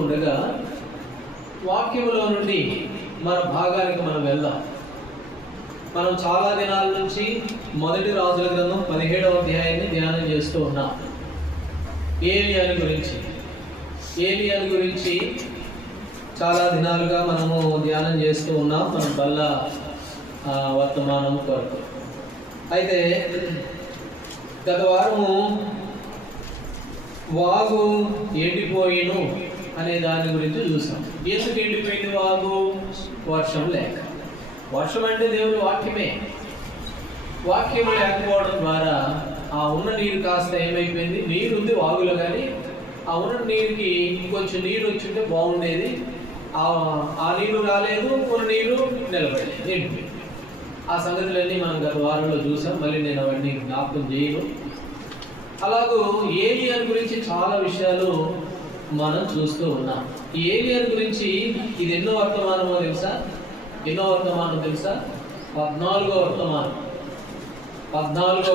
ఉండగా వాక్యములో నుండి మన భాగానికి మనం వెళ్దాం. మనం చాలా దినాల నుంచి మొదటి రాజుల గ్రంథం 17వ అధ్యాయాన్ని ధ్యానం చేస్తూ ఉన్నాం. ఏలియాని గురించి చాలా దినాలుగా మనము ధ్యానం చేస్తూ ఉన్నాం. మనం బల్ల వర్తమానం కొరకు. అయితే గత వారము వాగు ఎండిపోయిను అనే దాని గురించి చూసాం. ఎందుకు ఎండిపోయింది వాగు? వర్షం లేక. వర్షం అంటే దేవుని వాక్యమే. వాక్యము లేకపోవడం ద్వారా ఆ ఉన్న నీరు కాస్త ఏమైపోయింది, నీరు ఉంది వాగులో, కానీ ఆ ఉన్న నీరుకి ఇంకొంచెం నీరు వచ్చింటే బాగుండేది. ఆ నీరు రాలేదు, ఉన్న నీరు నిలబడలేదు, ఎండిపోయింది. ఆ సంగతులన్నీ మనం గత వారంలో చూసాం. మళ్ళీ నేను అవన్నీ జ్ఞాపకం చేయను. అలాగూ ఏలియాని గురించి చాలా విషయాలు మనం చూస్తూ ఉన్నాం. ఈ ఏలియాని గురించి ఇది ఎన్నో వర్తమానమో తెలుసా? 14వ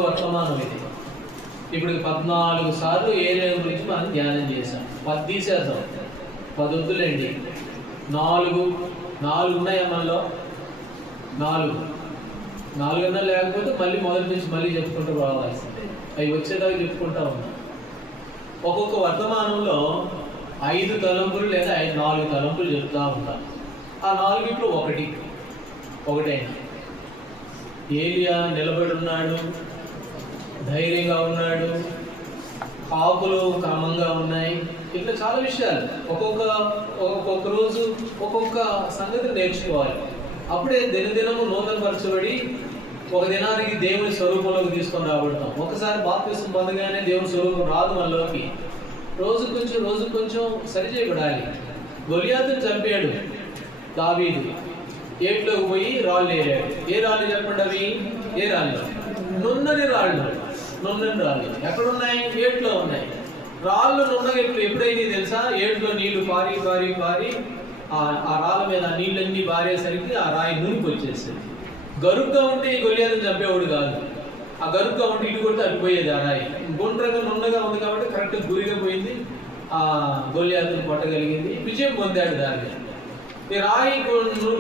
వర్తమానం ఇది. ఇప్పుడు 14 సార్లు ఏలియాని గురించి మనం ధ్యానం చేసాం. 10 తీసేద్దాం, 10 వద్దులేండి. 4 ఉన్నాయి మనలో. 4 అన్నా లేకపోతే మళ్ళీ మొదటి నుంచి మళ్ళీ చెప్పుకుంటూ రావాల్సిందే. అవి వచ్చేదాకా చెప్పుకుంటా ఉన్నాం. ఒక్కొక్క వర్తమానంలో 5 తలంపులు లేదా 4 తలంపులు చెప్తూ ఉంటాం. ఆ 4 ఒకటైనా ఏలియా నిలబడి ఉన్నాడు, ధైర్యంగా ఉన్నాడు, కాపులు క్రమంగా ఉన్నాయి. ఇట్లా చాలా విషయాలు ఒక్కొక్క రోజు ఒక్కొక్క సంగతి నేర్చుకోవాలి. అప్పుడే దినదినము నూతనపరచబడి ఒక దినానికి దేవుని స్వరూపంలోకి తీసుకొని రాబడతాం. ఒకసారి బాప్తిసం పొందగానే దేవుని స్వరూపం రాదు మనలోకి. రోజు కొంచెం సరిచేయబడాలి. గొలియాతుని చంపాడు దావీదు. ఏట్లోకి పోయి రాళ్ళు ఏరాడు. ఏ రాళ్ళు చెప్పండి అవి? ఏ రాళ్ళు? నున్నని రాళ్ళు. ఎక్కడున్నాయి? ఏట్లో ఉన్నాయి. రాళ్ళు నున్నగా ఎప్పుడైంది తెలుసా? ఏట్లో నీళ్లు పారి ఆ రాళ్ళ మీద నీళ్ళన్నీ పారేసరికి ఆ రాయి నూనెకి వచ్చేసింది. గరుగ్గా ఉంటే ఈ గొలియాతుని చంపేవాడు కాదు. ఆ గరుగ్గా ఉంటే ఇటు కొడితే అటు పోయేది. ఆ రాయి గుండ్రగా నున్నగా ఉంది కాబట్టి కరెక్ట్ గురిగా పోయింది. ఆ గొలియాతుని కొట్టగలిగింది, విజయం పొందాడు. దాన్ని ఈ రాయి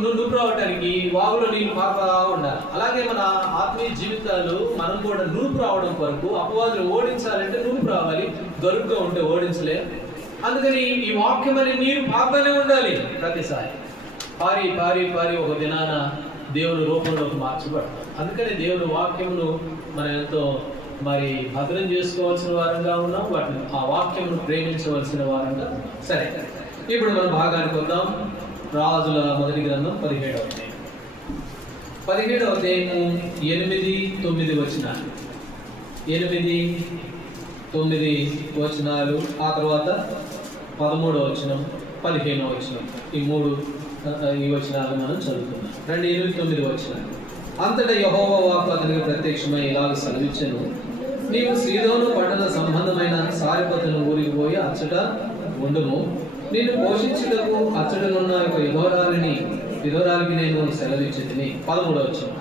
నువ్వు రావటానికి వాగులో నీళ్ళు పారుతా ఉండాలి. అలాగే మన ఆత్మీయ జీవితాలు మనం కూడా నూపు రావడం కొరకు అపవాదులు ఓడించాలంటే నూపు రావాలి. గరుగ్గా ఉంటే ఓడించలే. అందుకని ఈ వాక్యం అనే నీరు పారుతూనే ఉండాలి. ప్రతిసారి పారి ఒక దినాన దేవుని రూపంలోకి మార్చబడతాం. అందుకని దేవుని వాక్యమును మనం ఎంతో భద్రం చేసుకోవాల్సిన వారంగా ఉన్నాం. వాటిని ఆ వాక్యమును ప్రేమించవలసిన వారంగా. సరే, ఇప్పుడు మనం భాగానికి వద్దాం. రాజుల మొదటి గ్రంథం 17వ అధ్యాయము 8-9 వచనాలు. 8-9 వచనాలు. ఆ తర్వాత 13వ వచనం, 15వ వచనం, ఈ వచనాలు మనం చదువుతున్నాం. 8-9 వచనాలు. అంతటా యెహోవా వాక్కు అతనికి ప్రత్యక్షమై ఇలాగ సెలవిచ్చెను, నీవు సీదోను పట్టణ సంబంధమైన సారెపతును ఊరికి పోయి అచ్చట ఉండుము. నిన్ను పోషించుటకు అచ్చటనున్న ఒక విధవరాలికి నేను సెలవిచ్చితిని. 13వ వచనం.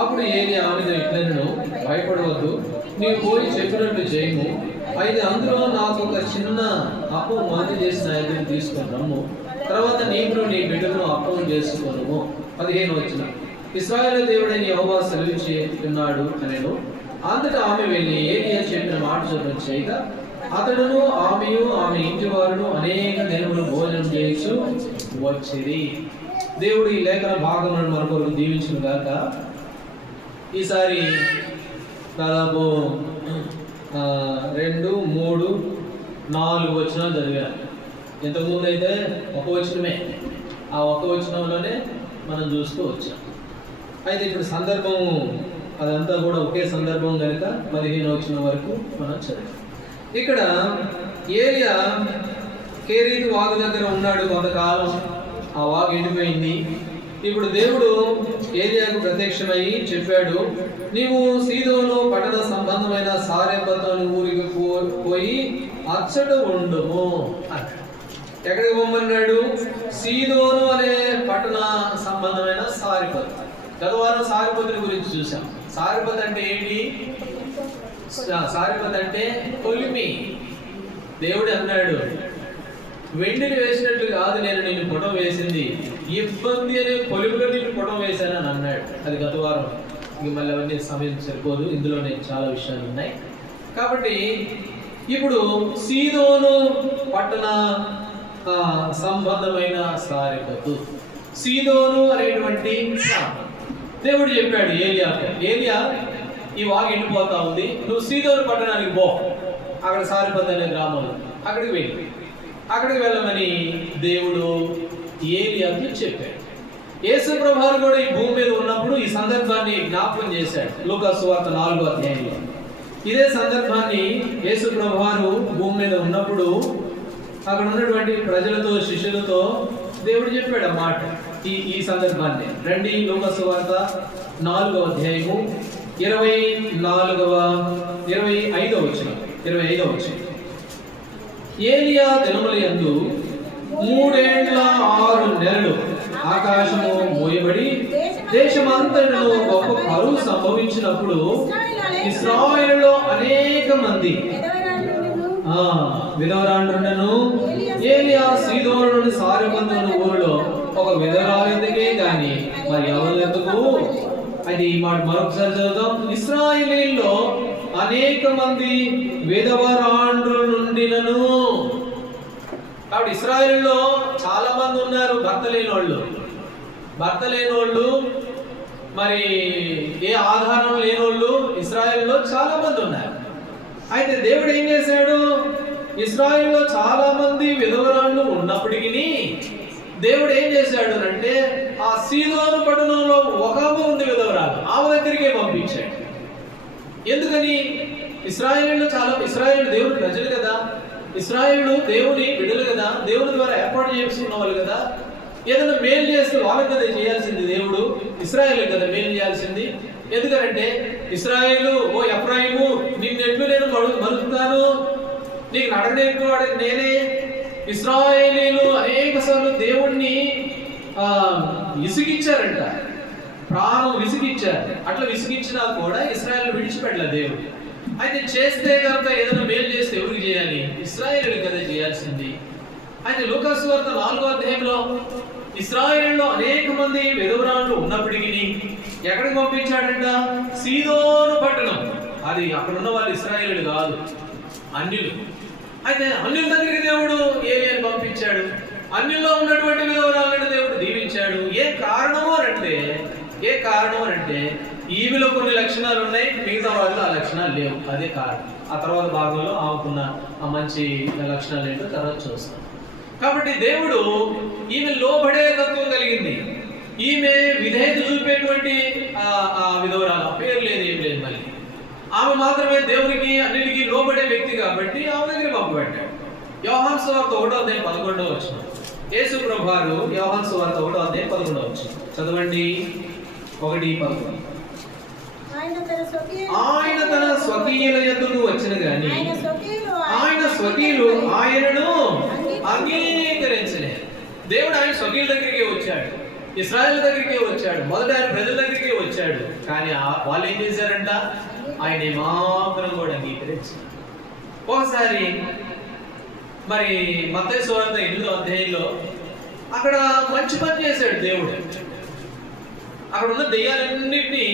అప్పుడు ఏలియా ఆమెతో ఇట్లనెను, భయపడవద్దు, నీవు పోయి చెప్పినట్లు చేయము. అయితే అందులో నాకు ఒక చిన్న అప్పు మాది చేసిన ఎదురు తీసుకొని రమ్ము. తర్వాత నీకు నీ బిడ్డను అప్పం చేసుకొనుము. 15వ వచనం. ఇశ్రాయేలు దేవుడైన యెహోవా సెలవిచ్చున్నాడు అనెను. అంతటా ఆమె వెళ్ళి ఏలియా చెప్పిన మాట చొప్పున చేయగా అతడును ఆమె ఇంటి వారును అనేక దినములు భోజనం చేయొచ్చు వచ్చింది. దేవుడు ఈ లేఖన భాగములను మన కొరకు దీవించును గాక. ఈసారి దాదాపు 2, 3, 4 వచనాలు చదివాను. ఇంతకుముందు అయితే ఒక వచనమే. ఆ ఒక వచనంలోనే మనం చూస్తూ వచ్చాం. అయితే ఇప్పుడు సందర్భము అదంతా కూడా ఒకే సందర్భం కనుక 15వ వచనం వరకు మనం చదివాం. ఇక్కడ ఏలియా కేరీతు వాగు దగ్గర ఉన్నాడు కొంతకాలం. ఆ వాగు ఎండిపోయింది. ఇప్పుడు దేవుడు ఏలియాకు ప్రత్యక్షమై చెప్పాడు, నీవు సీదోను పట్టణ సంబంధమైన సారెపతను ఊరికి పోయి అచ్చట ఉండుము అన్నాడు. ఎక్కడికి పోమన్నాడు? సీదోను అనే పట్టణ సంబంధమైన సారెపతు. గత వారం సారెపతుని గురించి చూసాం. సారెపతు అంటే ఏంటి? సారెపతు అంటే కొలిమి. దేవుడు అన్నాడు, వెండిని వేసినట్లు కాదు నేను నిన్ను పుటం వేసింది, ఇబ్బంది అనే పొలుగులో నిన్ను పుటం వేశానని అన్నాడు. అది గత వారం. ఇంక మళ్ళీ అవన్నీ సమయం సరిపోదు, ఇందులో నేను చాలా విషయాలు ఉన్నాయి. కాబట్టి ఇప్పుడు సీదోను పట్టణ సంబంధమైన సారెపతు, సీదోను అనేటువంటి దేవుడు చెప్పాడు ఏలియాకు, ఏలియా ఈ వాగు ఎండిపోతా ఉంది, నువ్వు సీదోను పట్టణానికి పో, అక్కడ సారెపతు అనే గ్రామం, అక్కడికి వెళ్ళమని దేవుడు ఏలియాకు చెప్పాడు. యేసు ప్రభువు కూడా ఈ భూమి మీద ఉన్నప్పుడు ఈ సందర్భాన్ని జ్ఞాపకం చేశాడు. లూకా సువార్త 4వ అధ్యాయంలో ఇదే సందర్భాన్ని యేసు ప్రభువు భూమి మీద ఉన్నప్పుడు అక్కడ ఉన్నటువంటి ప్రజలతో శిష్యులతో దేవుడు చెప్పాడు ఆ మాట. ఈ సందర్భాన్ని రండి, లూకా సువార్త 4వ అధ్యాయము 25వ వచనం. ఏలియా దినములందు 3 ఏళ్ల 6 నెలలు ఆకాశము మూయబడి దేశమంతటను గొప్ప కరువు సంభవించినప్పుడు ఇశ్రాయేలులో అనేక మంది విధవరాండ్రుండెను. ఏలియా సీదోనులోని సారెపతు అనే ఊరిలో ఒక విధవరాలెందుకే గాని మరి ఎవరెందుకు? అయితే ఈ మాట మరొకసారి చదువుదాం. ఇశ్రాయేలీల్లో అనేక మంది విధవరాండ్రు నుండినను. కాబట్టి ఇశ్రాయేలులో చాలా మంది ఉన్నారు భర్త లేనోళ్ళు, మరి ఏ ఆధారం లేనోళ్ళు ఇశ్రాయేలులో చాలా మంది ఉన్నారు. అయితే దేవుడు ఏం చేశాడు? ఇశ్రాయేలులో చాలా మంది విధవరాళ్ళు ఉన్నప్పటికీ దేవుడు ఏం చేశాడు అంటే ఆ సీదోను పట్టణంలో ఒక ఆమె ఉంది విధవరాలు, ఆమె దగ్గరికే పంపించాడు. ఎందుకని? ఇశ్రాయేలు దేవుని ప్రజలు కదా, ఇశ్రాయేలు దేవుని బిడ్డలు కదా, దేవుని ద్వారా ఏర్పాటు చేసుకున్న వాళ్ళు కదా. ఏదైనా మేలు చేస్తే వాళ్ళకి కదా చేయాల్సింది దేవుడు, ఇశ్రాయేలు కదా మేలు చేయాల్సింది. ఎందుకంటే ఇశ్రాయేలు, ఓ ఎఫ్రాయిము, నిన్నెట్లు నేను మరుస్తాను, నీకు నడక నేర్పువాడు నేనే. ఇశ్రాయేలీలు అనేక సార్లు దేవుణ్ణి విసిగించారంట, ప్రాణం విసిగించారు. అట్లా విసిగించినా కూడా ఇశ్రాయేలు విడిచిపెట్టలే దేవుడు. అయితే చేస్తే కనుక ఏదైనా మేలు చేస్తే ఎవరికి చేయాలి? ఇశ్రాయేలు కదా చేయాల్సింది. అయితే లూకా సువార్త 4వ అధ్యాయంలో ఇశ్రాయేలులో అనేక మంది విధవరాళ్ళు ఉన్నప్పటికీ ఎక్కడికి పంపించాడంట? సీదోను పట్టణం. అది అక్కడ ఉన్న వాళ్ళు ఇశ్రాయేలు కాదు, అన్యులు. అయితే అన్యుల దగ్గరికి దేవుడు ఏలియాని పంపించాడు. అన్యుల్లో ఉన్నటువంటి విధవరాలను దేవుడు దీవించాడు. ఏ కారణము అంటే ఈమెలో కొన్ని లక్షణాలు ఉన్నాయి, మిగతా వాళ్ళు ఆ లక్షణాలు లేవు. అదే కారణం. ఆ తర్వాత భాగంలో ఆమెకున్న ఆ మంచి లక్షణాలు ఏంటో తర్వాత చూస్తాం. కాబట్టి దేవుడు ఈమె లోబడే తత్వం కలిగింది, ఈమె విధేయత చూపేటువంటి ఆ విధవరాలు, పేరు లేదు ఏం లేదు, మళ్ళీ ఆమె మాత్రమే దేవునికి అన్నిటికీ లోబడే వ్యక్తి కాబట్టి ఆమె దగ్గర పంపబడ్డాడు. యోహాను సువార్త 1వ అధ్యాయం 11వ వచనం. యేసు ప్రభువారు యోహాను సువార్త 1వ అధ్యాయం 11వ వచనం చదవండి. 1:11. ఆయన తన స్వకీయుల యొద్దకు వచ్చిన గాని ఆయన స్వకీయులు ఆయనను అంగీకరించలేదు. దేవుడు ఆయన స్వకీయుల దగ్గరికి వచ్చాడు, ఇశ్రాయేలు దగ్గరికి వచ్చాడు, మొదట ఆయన ప్రజల దగ్గరికి వచ్చాడు. కానీ వాళ్ళు ఏం చేశారంట? ఆయన మాత్రం కూడా అంగీకరించారు. ఒకసారి మరి మత్తయి సువార్త 8వ అధ్యాయంలో అక్కడ మంచి పని చేశాడు దేవుడు. అక్కడ ఉన్న దెయ్యాలన్నింటినీ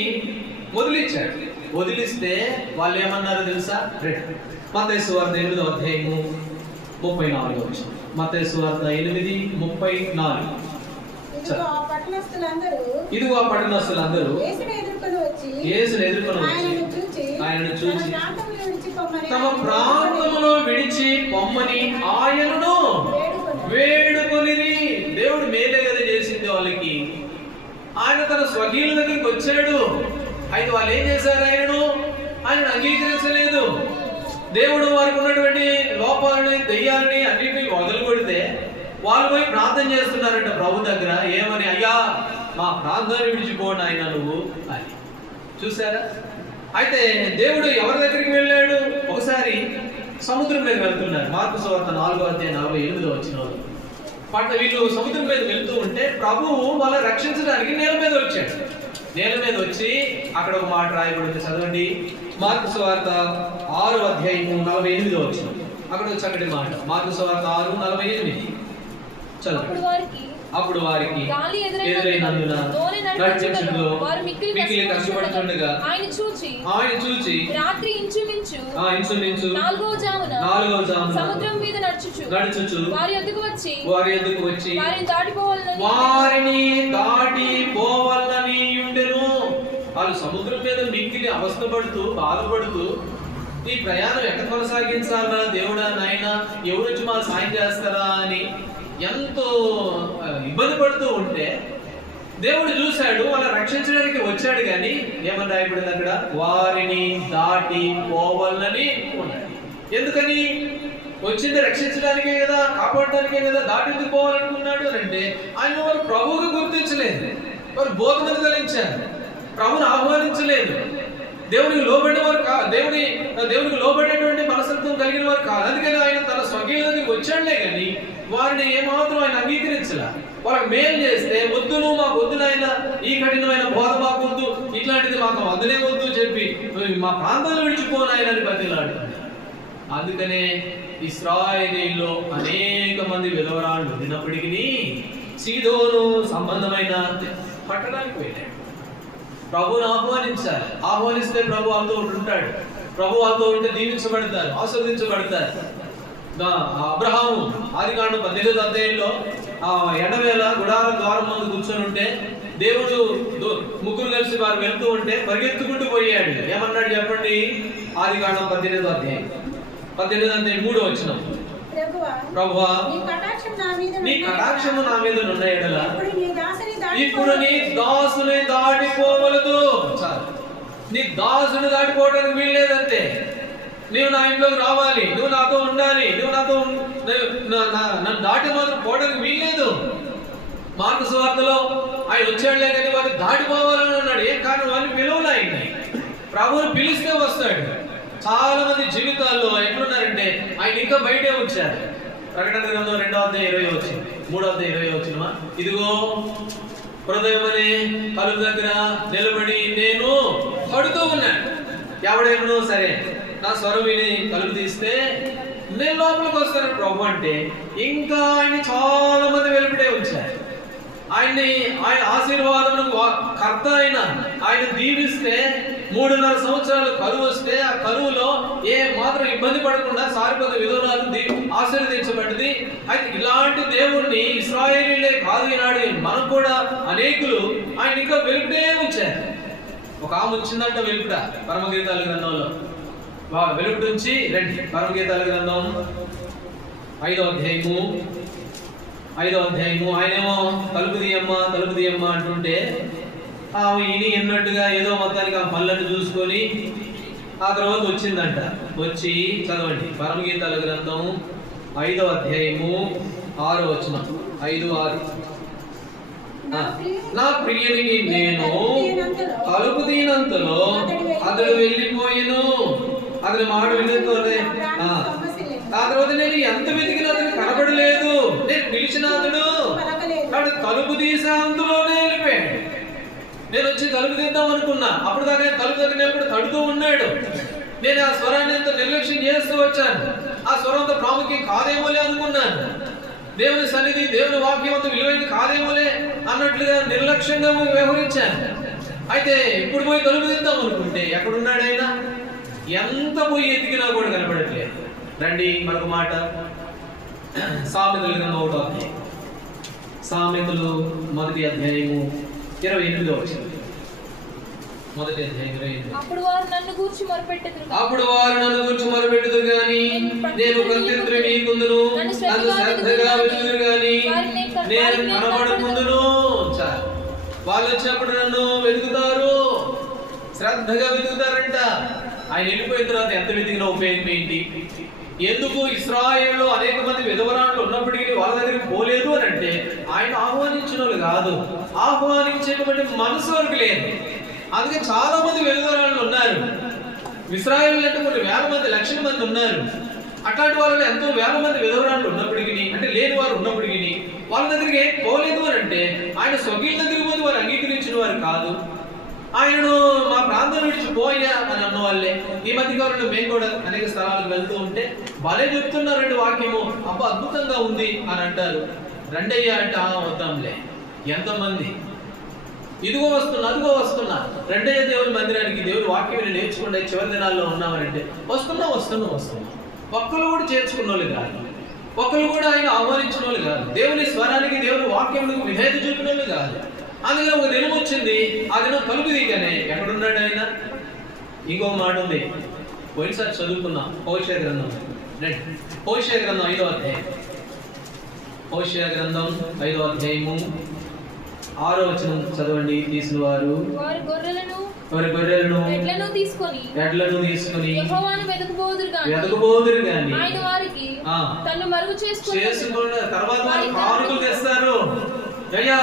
వదిలించాడు. వదిలిస్తే వాళ్ళు ఏమన్నారో తెలుసా? మత్తయి సువార్త 8వ అధ్యాయము 34వ వచనం. మత్తయి సువార్త 8:34. ఇదిగో ఆ పట్టణస్థులందరూ యేసును ఎదుర్కొని వచ్చి ఆయనను చూచి తమ ప్రాంతములో విడిచి పొమ్మని ఆయనను వేడుకొనిరి. దేవుడు మేలే కదా చేసింది వాళ్ళకి. ఆయన తన స్వకీయుల దగ్గరికి వచ్చాడు. అయితే వాళ్ళు ఏం చేశారు? ఆయన అంగీకరించలేదు. దేవుడు వారికి ఉన్నటువంటి లోపాలని, దెయ్యాలని అన్నింటినీ వదలగొడితే వాళ్ళు పోయి ప్రార్థన చేస్తున్నారంట ప్రభు దగ్గర. ఏమని? అయ్యా మా ప్రాంతాన్ని విడిచిపోండి ఆయన నువ్వు అని. చూసారా? అయితే దేవుడు ఎవరి దగ్గరికి వెళ్ళాడు? ఒకసారి సముద్రం మీద వెళ్తున్నారు. మార్కు సువార్త 4వ అధ్యాయం 48వ వచనం. వీళ్ళు సముద్రం మీద వెళ్తూ ఉంటే ప్రభువు వాళ్ళని రక్షించడానికి నేల మీద వచ్చాడు. నేల మీద వచ్చి అక్కడ ఒక మాట రాయబడింది, చదవండి. మార్కు సువార్త 6వ అధ్యాయం 48వ వచనం. అక్కడ ఒక చక్కటి మాట, మార్కు సువార్త 6:48 చదువు. అప్పుడు వారికి గాలి ఎదురైనందున నడిపించుటలో మిక్కిలి కష్టపడుతుండగా ఆయన చూచి రాత్రి ఇంచుమించు 4వ జామున సముద్రం మీద నడుచుచు వారి యొద్దకు వచ్చి వారిని దాటిపోవాలని ఉండెను. వాళ్ళు సముద్రం మీద మిక్కిలి అవస్థపడుతూ బాధపడుతూ ఈ ప్రయాణం ఎక్కడ కొనసాగించాలా దేవుడా నాయనా, ఎవరొచ్చి మాకు సాయం చేస్తారా అని ఎంతో ఇబ్బంది పడుతూ ఉంటే దేవుడు చూశాడు, వాళ్ళని రక్షించడానికి వచ్చాడు. కానీ ఏమని రాయబడింది అక్కడ? వారిని దాటి పోవాలని ఉన్నాడు. ఎందుకని? వచ్చింది రక్షించడానికే కదా, కాపాడడానికే కదా. దాటి ఎందుకు పోవాలనుకున్నాడు అంటే ఆయన వారు ప్రభువుగా గుర్తించలేదు, వారు బోధన కలిగించారు, ప్రభుని ఆహ్వానించలేదు, దేవునికి లోబడిన వారు కాదు, దేవునికి లోబడేటువంటి మనస్తత్వం కలిగిన వారు కాదు. అందుకని ఆయన తన స్వకీయ దగ్గరికి వచ్చాడులే కానీ వారిని ఏమాత్రం ఆయన అంగీకరించలే. వాళ్ళకి మేలు చేస్తే వద్దు, నువ్వు మాకు వద్దు నాయన, ఈ కఠినమైన బోధ మాకు వద్దు, ఇట్లాంటిది మాకు వద్దనే వద్దు చెప్పి మా ప్రాంతాలు విడిచిపోనాయనని బతిలాడు. అందుకనే ఇశ్రాయేలీయుల్లో అనేక మంది విధవరాళ్ళు ఉన్నప్పటికీ సీదోను సంబంధమైన పట్టణానికి వెళ్ళాడు. ప్రభువుని ఆహ్వానించాలి. ఆహ్వానిస్తే ప్రభు వాళ్ళతో ఉంటాడు. ప్రభు వాళ్ళతో ఉంటే దీవించబడతారు, ఆశీర్వదించబడతారు. అబ్రహాము ఆదికాండం 18వ అధ్యాయంలో ఎండవేళ గుడారం ద్వారం ముందు కూర్చొని ఉంటే దేవుడు ముగ్గురు కలిసి వారు వెళ్తూ ఉంటే పరిగెత్తుకుంటూ పోయాడు. ఏమన్నాడు చెప్పండి? ఆదికాండం 18వ అధ్యాయం 3వ వచనం, ప్రభువా నీ కటాక్షము నా మీద ఉన్న ఎడల ఇప్పుడు నీ దాసుని దాటిపోవలదు. నీ దాసుని దాటిపోవడానికి వీల్లేదంటే నువ్వు నా ఇంట్లోకి రావాలి, నువ్వు నాతో ఉండాలి, నువ్వు నాతో నన్ను దాటి మాత్రం పోవడానికి వీల్లేదు. మార్కు సువార్తలో ఆయన వచ్చాడులే కానీ వారిని దాటిపోవాలని ఉన్నాడు. ఏం కారణం? వారిని పిలువలే. ఆయన ప్రభువుని పిలిస్తే వస్తాడు. చాలా మంది జీవితాల్లో ఎట్లున్నారంటే ఆయన ఇంకా బయటే వచ్చారు. ప్రకటన గ్రంథం 2వ అధ్యాయం 20 వచ్చింది, 3వ అధ్యాయం 20 వచ్చినమా, ఇదిగో హృదయం అనే కలుపు దగ్గర నిలబడి నేను పడుతూ ఉన్నాను. ఎవడేమో సరే నా స్వరం విని కలుపు తీస్తే నేను లోపలికి వస్తాను ప్రభు అంటే ఇంకా ఆయన చాలా మంది వెలుపడే వచ్చారు. ఆయన ఆశీర్వాదములకు కర్త ఆయన దీవిస్తే 3.5 సంవత్సరాలు కరువు వస్తే ఆ కరువులో ఏ మాత్రం ఇబ్బంది పడకుండా సారిపోత విధవరాలు ఆశీర్వదించబడింది. అయితే ఇలాంటి దేవుణ్ణి ఇశ్రాయేలీలే కాదు ఈనాడు మనం కూడా అనేకులు ఆయన ఇంకా వెలుపుడే ఉంచారు. ఒక ఆమె వచ్చిందంట వెలుపుట పరమగీతాల గ్రంథంలో. వెలుపుడు నుంచి రండి, పరమగీతాల గ్రంథం 5వ అధ్యాయము. ఆయనేమో తలుపు తీయమ్మ అంటుంటే ఆమె ఇని ఎన్నట్టుగా ఏదో మొత్తానికి ఆ పళ్ళను చూసుకొని ఆ తర్వాత వచ్చిందంట. వచ్చి చదవండి పరమగీతాల గ్రంథం 5వ అధ్యాయము 6వ వచనం, 5:6. నా ప్రియునికి నేను తలుపు తీయనంతలో అతడు వెళ్ళిపోయిను, అతని మాట వినుతోనే. ఆ తర్వాత నేను ఎంత వెతికినా అతను కనబడలేదు, నేను పిలిచిన అతడు తలుపు తీసే అంతలోనే వెళ్ళిపోయాడు. నేను వచ్చి తలుపు తీద్దాం అనుకున్నా, అప్పుడు దాకా తలుపు దగ్గర నిలబడి తడుతూ ఉన్నాడు. నేను ఆ స్వరాన్ని ఎంత నిర్లక్ష్యం చేస్తూ వచ్చాను, ఆ స్వరంతో ప్రాముఖ్యం కాదేమోలే అనుకున్నాను, దేవుని సన్నిధి దేవుని వాక్యం అంత విలువైంది కాదేమోలే అన్నట్లుగా నిర్లక్ష్యంగా వ్యవహరించాను. అయితే ఇప్పుడు పోయి తలుపు తీద్దాం అనుకుంటే ఎక్కడున్నాడు ఆయన? ఎంత పోయి ఎతికినా కూడా కనపడట్లేదు. రండి మరొక మాట, సామెతల గ్రంథం 1వ అధ్యాయం, సామెతలు 1వ అధ్యాయము 28వ వచనం. 1వ అధ్యాయం 28. అప్పుడు వారు నన్ను గూర్చి మొరపెట్టుదురు గాని నేను ప్రత్యుత్తరం నీకుందును, నన్ను శ్రద్ధగా వెతుకుదురు గాని నేను కనబడకుందును. వాళ్ళు వచ్చినప్పుడు నన్ను వెతుకుతారు, శ్రద్ధగా వెతుకుతారంట. ఆయన వెళ్ళిపోయిన తర్వాత ఎంత వెతికినా ఉపయోగం ఏంటి? ఎందుకు ఇశ్రాయేలులో అనేక మంది విధవరాళ్ళు ఉన్నప్పటికీ వాళ్ళ దగ్గరికి పోలేదు అని అంటే ఆయన ఆహ్వానించిన వాళ్ళు కాదు, ఆహ్వానించేటువంటి మనసు వరకు లేదు. అందుకే చాలా మంది విధవరాళ్ళు ఉన్నారు. ఇశ్రాయేలు అంటే కొన్ని వేల మంది, లక్షల మంది ఉన్నారు. అట్లాంటి వాళ్ళని ఎంతో వేల మంది విధవరాళ్ళు ఉన్నప్పటికీ, అంటే లేని వారు ఉన్నప్పటికీ వాళ్ళ దగ్గరికి పోలేదు అని అంటే ఆయన స్వకీయుల దగ్గరికి పోతే వారు అంగీకరించిన వారు కాదు. ఆయనను మా ప్రాంతం విడిచిపోయా అని అన్న వాళ్ళే. ఈ మధ్య కాలంలో మేము కూడా అనేక స్థలాలకు వెళ్తూ ఉంటే భలే చెప్తున్నారండి వాక్యము, అబ్బా అద్భుతంగా ఉంది అని అంటారు. రండయ్యా అంటే వద్దాంలే. ఎంతమంది ఇదిగో వస్తున్నా అదిగో వస్తున్నా, రెండయ్య దేవుని మందిరానికి దేవుని వాక్యం నేర్చుకుంటే చివరి దినాల్లో ఉన్నామనంటే వస్తున్నా. ఒక్కరు కూడా చేర్చుకున్న వాళ్ళు కాదు, ఒక్కరు కూడా ఆయన ఆహ్వానించిన వాళ్ళు కాదు, దేవుని స్వరానికి దేవుని వాక్యములకు విధేయత చూపిన వాళ్ళు కాదు. అందుకని ఒక దినం వచ్చింది, ఆ దినం తలుపు దిగానే ఎక్కడున్నాడు ఆయన? ఇంకొక మాట ఉంది, పోయినసారి చదువుకున్నాం హోషేయ గ్రంథం 5వ అధ్యాయం. హోషేయ గ్రంథం 5వ అధ్యాయము 6వ వచనం చదవండి. తీసిన వారు వారి గొర్రెలను ఎడ్లను తీసుకొని యెహోవాను వెదకుబోదురు గాని ఆయన వారికి తన్ను మరుగు చేసుకున్న తర్వాత కానుకలు తెస్తారు. అయ్యా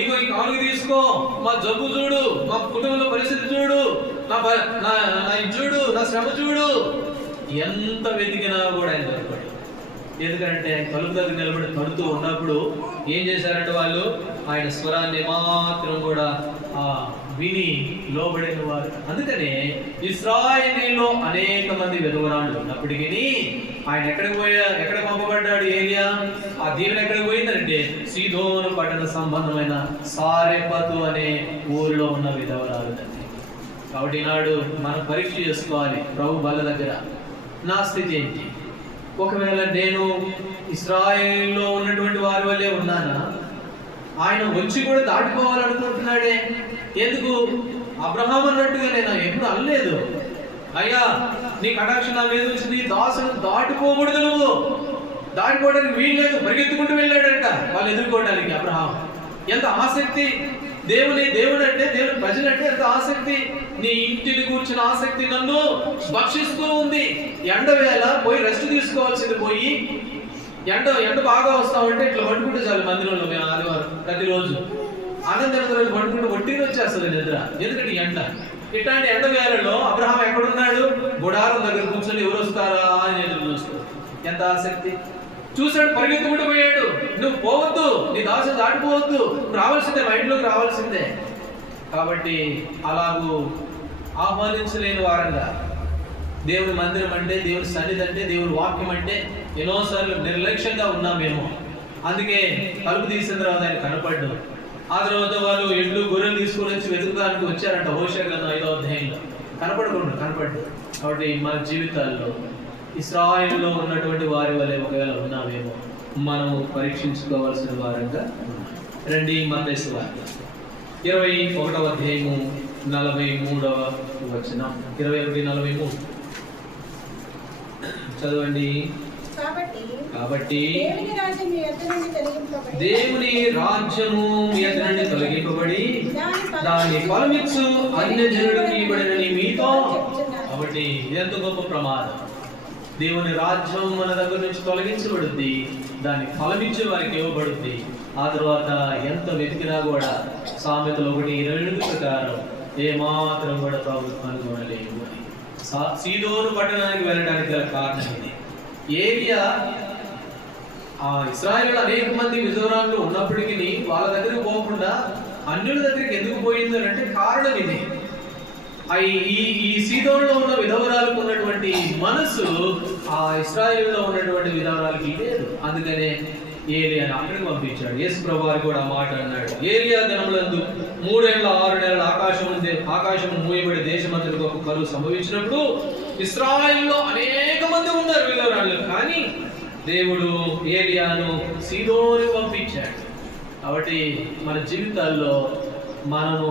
ఇగో ఈ కానుక తీసుకో, మా జబ్బు చూడు, మా కుటుంబంలో పరిస్థితి చూడు, నా చూడు, నా శ్రమ చూడు. ఎంత వెతికినా కూడా ఆయన దొరకడు. ఎందుకంటే ఆయన తలుపు దగ్గర నిలబడి తడుతూ ఉన్నప్పుడు ఏం చేశారంటే వాళ్ళు ఆయన స్వరాన్ని మాత్రం కూడా విని లోబడిన వారు. అందుకనే ఇశ్రాయేలీలో అనేక మంది విధవరాళ్ళు ఉన్నప్పటికీ ఆయన ఎక్కడ పంపబడ్డాడు? ఏలియా ఆ దీవెన ఎక్కడికి పోయిందంటే సీదోను పట్టణ సంబంధమైన సారెపతు అనే ఊరిలో ఉన్న విధవరాలు. కాబట్టి ఈనాడు మనం పరీక్ష చేసుకోవాలి ప్రభు బల్ల దగ్గర, నా స్థితి ఏంటి? ఒకవేళ నేను ఇశ్రాయేలులో ఉన్నటువంటి వారి వల్లే ఉన్నానా? ఆయన వచ్చి కూడా దాటిపోవాలనుకుంటున్నాడే. ఎందుకు? అబ్రహాం అన్నట్టుగా నేను ఎప్పుడు అనలేదు, అయ్యా నీ కటాక్ష నా మీద వచ్చి నీ దాసును దాటిపోకూడదు, నువ్వు దాటిపోవడానికి వీల్లేదు. పరిగెత్తుకుంటూ వెళ్ళాడంట వాళ్ళు ఎదుర్కోవడానికి. అబ్రహాం ఎంత ఆసక్తి! దేవుడు అంటే దేవుని ప్రజలంటే ఎంత ఆసక్తి! నీ ఇంటిని కూర్చున్న ఆసక్తి నన్ను భక్షిస్తూ ఉంది. ఎండవేళ పోయి రెస్ట్ తీసుకోవాల్సింది పోయి ఎండ బాగా వస్తామంటే ఇట్లా పడుకుంటే చాలు మందిరంలో. మేము ఆదివారం ప్రతిరోజు ఆనందం పడుకుంటూ ఒట్టిని వచ్చేస్తుంది నిద్ర. ఎందుకంటే ఎండ, ఇట్లాంటి ఎండ వేళలో అబ్రహాం ఎక్కడున్నాడు? గుడారం దగ్గర కూర్చొని ఎవరు వస్తారా అని ఎదురు చూస్తాడు. ఎంత ఆసక్తి! చూశాడు, పరిగెత్తుకుంటూ పోయాడు. నువ్వు పోవద్దు, నీ దాసును దాటిపోవద్దు, రావాల్సిందే, మా ఇంట్లోకి రావాల్సిందే. కాబట్టి అలాగూ ఆహ్వానించలేని వారంగా దేవుని మందిరం అంటే, దేవుని సన్నిధి అంటే, దేవుని వాక్యం అంటే ఎన్నోసార్లు నిర్లక్ష్యంగా ఉన్నామేమో. అందుకే తలుపు తీసిన తర్వాత ఆయన కనపడ్డు. ఆ తర్వాత వాళ్ళు ఎడ్లు గొర్రెలు తీసుకొని వచ్చి వెతుకుదానికి వచ్చారంట. హోషేయ గ్రంథం 5వ అధ్యాయంలో కనపడ్డు. కాబట్టి మన జీవితాల్లో ఇశ్రాయేలులో ఉన్నటువంటి వారి వలె ఒకవేళ ఉన్నామేమో మనము పరీక్షించుకోవాల్సిన వారంగా రండి. మత్తయి సువార్త 21వ అధ్యాయము 43వ వచనం. 21:43 చదవండి. కాబట్టి దేవుని రాజ్యము మీ ఎదుట నుండి తొలగింపబడి దాన్ని ఫలమిచ్చు అన్యజనులకు ఇవ్వబడినని మీతో. కాబట్టి ఎంత గొప్ప ప్రమాదం! దేవుని రాజ్యం మన దగ్గర నుంచి తొలగించబడుద్ది, దాన్ని ఫలమిచ్చే వారికి ఇవ్వబడుద్ది. ఆ తర్వాత ఎంత వెతికినా కూడా సామెతలు 1:22 ప్రకారం ఏమాత్రం కూడా ప్రభుత్వాన్ని కొనలేము అని. సీదోను పట్టణానికి వెళ్ళడానికి గల కారణం ఇది. ఏలియా ఇశ్రాయేలు అనేక మంది విధవరాళ్ళు ఉన్నప్పటికీ వాళ్ళ దగ్గరికి పోకుండా అన్యుల దగ్గరికి ఎందుకు పోయింది అంటే కారణం ఇది. ఈ సీదోనులో ఉన్న విధవరాలకు ఉన్నటువంటి మనసు ఆ ఇశ్రాయేలులో ఉన్నటువంటి విధవరాలకి లేదు. అందుకనే ఏలియాని అక్కడికి పంపించాడు. యేసు ప్రభువు కూడా మాట అన్నాడు, ఏలియా దినములందు 3 ఏళ్ల 6 నెలల ఆకాశం మూయబడి దేశమంతటికి ఒక కరువు సంభవించినప్పుడు ఇశ్రాయేలులో అనేక మంది ఉన్నారు విధవరాళ్ళు, కానీ దేవుడు ఏలియాను సీదోనుకు పంపించాడు. కాబట్టి మన జీవితాల్లో మనము